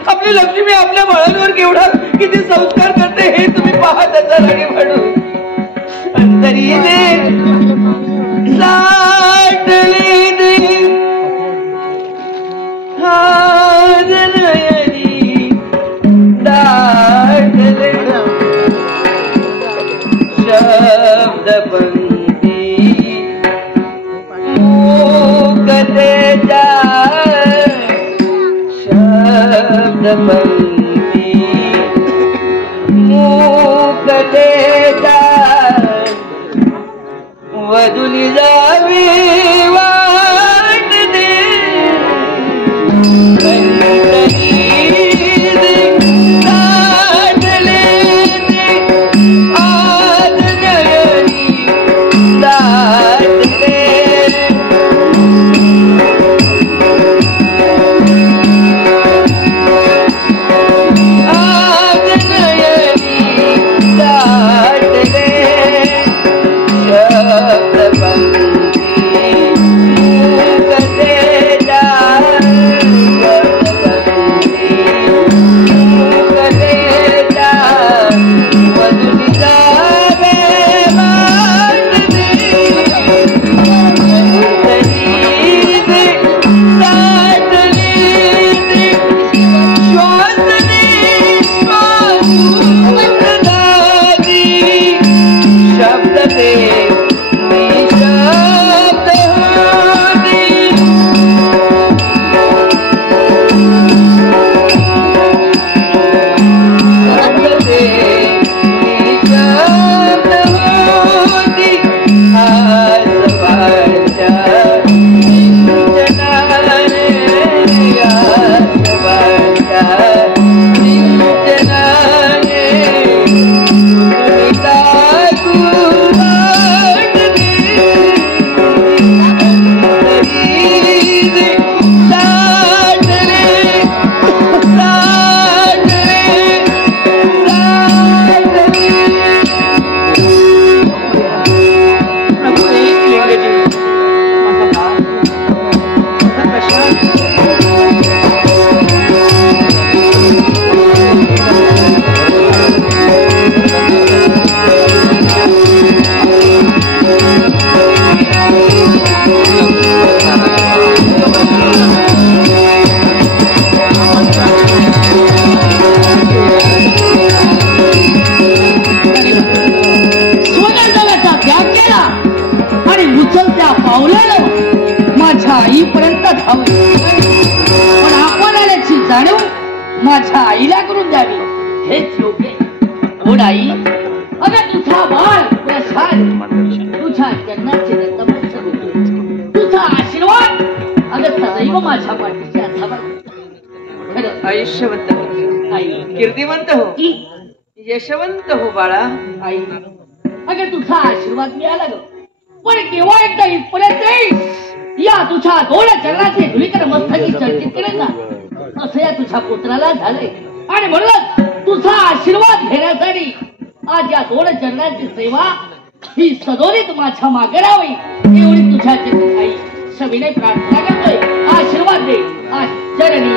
आपली लक्ष्मी आपल्या बाळांवर केवढा किती संस्कार करते हे तुम्ही पाहत असाल. आणि म्हणून अंतरी साठले दे हादनयनी दाटले शब्द पंक्ती वधुनी जावी वाट दे माझ्या आईला करून द्यावी हेच योग्य. कोण आई? अगं तुझा बाळ प्रसाद तुझ्या जन्माचे दत्तवंश होते. तुझा आशीर्वाद अगं सदैव माझ्या पाठीशी असावा. आयुष्यवंत हो आई, कीर्तिवंत हो, यशवंत हो बाळा. आई अगं तुझा आशीर्वाद मिळाला ग, पण केव्हा एकदा इथपर्यंत येईल या तुझ्या दोन चरणाचे धुळीकर मस्तकी चर्चित करेल ना, असं या तुझ्या पुत्राला झालंय. आणि म्हणूनच तुझा आशीर्वाद घेण्यासाठी आज या दोन चरणांची सेवा ही सदोरीत माझ्या मागे राहावी एवढी तुझ्या आई सविनय प्रार्थना करतोय. आशीर्वाद दे आज चरणी.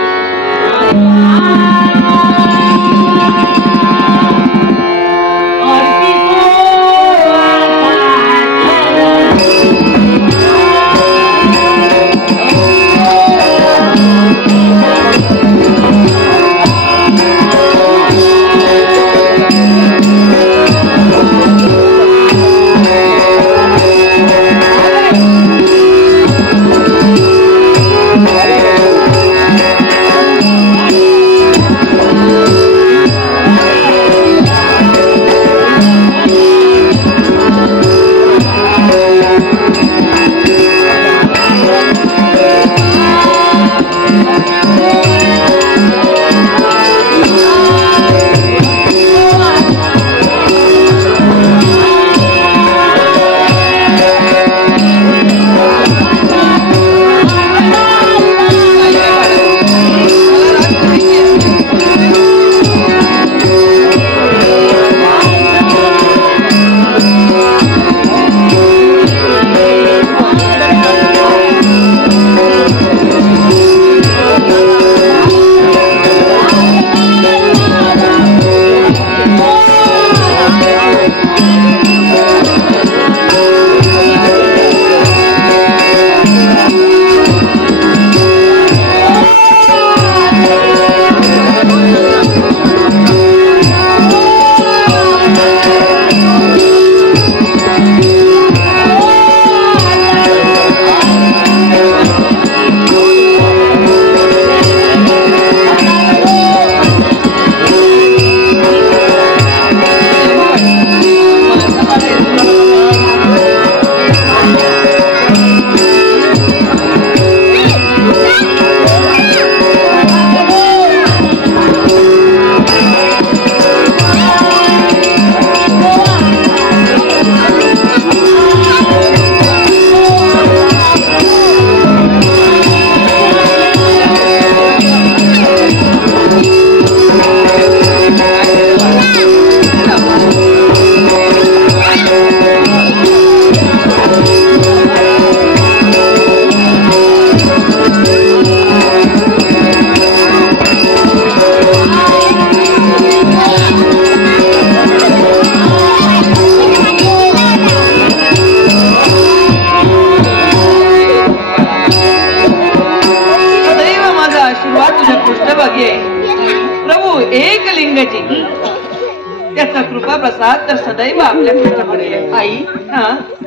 प्रसाद तर सदैव आपल्या पृष्ठाकडे आहे. आई हा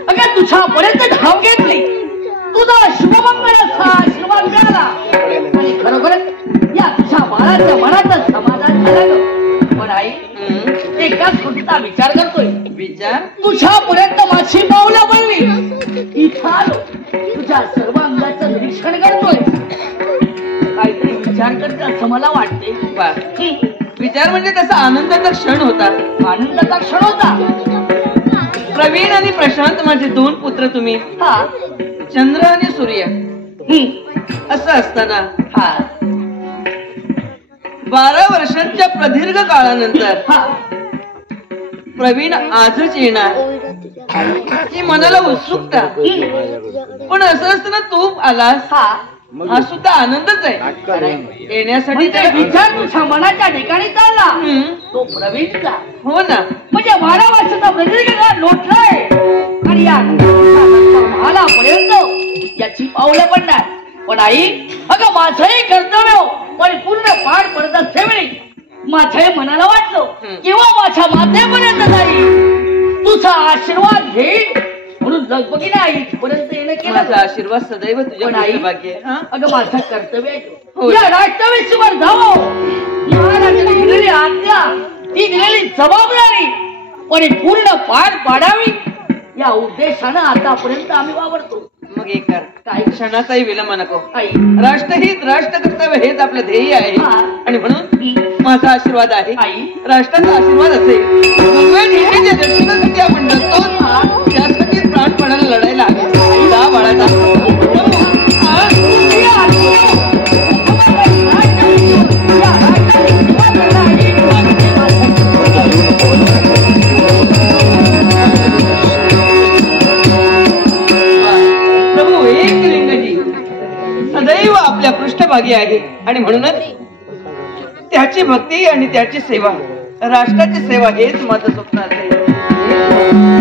अगं तुझ्यापर्यंत धाव घेतली, तुझा शुभमंगळाचा आशीर्वाद मिळाला आणि खरोखरच या तुझ्या बाळाच्या मनाचं समाधान झालं ग. पण आई एकाच गोष्टीचा विचार करतोय. विचार तुझ्यापर्यंत माझी पावलं बनली, इथं आलो तुझ्या सर्व अंगाचं निरीक्षण करतोय. काहीतरी विचार करते असं मला वाटते. वा. विचार म्हणजे तसा आनंदाचा क्षण होता. आनंदाचा क्षण होता. प्रवीण आणि प्रशांत माझे दोन पुत्र तुम्ही, हा चंद्र आणि सूर्य. असं असताना हा 12 वर्षांच्या प्रदीर्घ काळानंतर हा प्रवीण आजच येणार ही मनाला उत्सुकता. पण असं असताना तू आलास हा सुद्धा आनंदच आहे. येण्यासाठी म्हणजे विचार तुझ्या मनाच्या ठिकाणी चालला तो प्रवीणचा. हो ना. म्हणजे 12 वर्षाचा प्रदीर्घ काळ लोटलाय आणि या महालापर्यंत याची पावलं पडणार. पण आई अगं माझंही कर्तव्य परिपूर्ण पार पडत असल्यावेळी माझ्याही मनाला वाटलं किंवा माझ्या मातेपर्यंत जाईल, तुझा आशीर्वाद घेईल म्हणून लगबगीने आई इथपर्यंत येणं केलं. माझा आशीर्वाद सदैव तुझ्या आई भाग्य. अगं माझं कर्तव्य आहे या राष्ट्रवेशीवर जावं. महाराजांनी दिलेली आज्ञा, ती दिलेली जबाबदारी परिपूर्ण पार पाडावी या उद्देशानं आतापर्यंत आम्ही वावरतो. मग एक कर, काही क्षणाचाही विलंब नको. आई राष्ट्रहित राष्ट्र कर्तव्य हेच आपलं ध्येय आहे आणि म्हणून माझा आशीर्वाद आहे. आई राष्ट्राचा आशीर्वाद असेल भगवान नेहमीच्या दर्शनासाठी आपण डरतो, त्यासाठी प्राणपणाला लढायला हवे. जा बाळाचा. प्रभू एक लिंगजी सदैव आपल्या पृष्ठभागी आहे आणि म्हणूनच त्याची भक्ती आणि त्याची सेवा, राष्ट्राची सेवा हेच माझं स्वप्न असेल.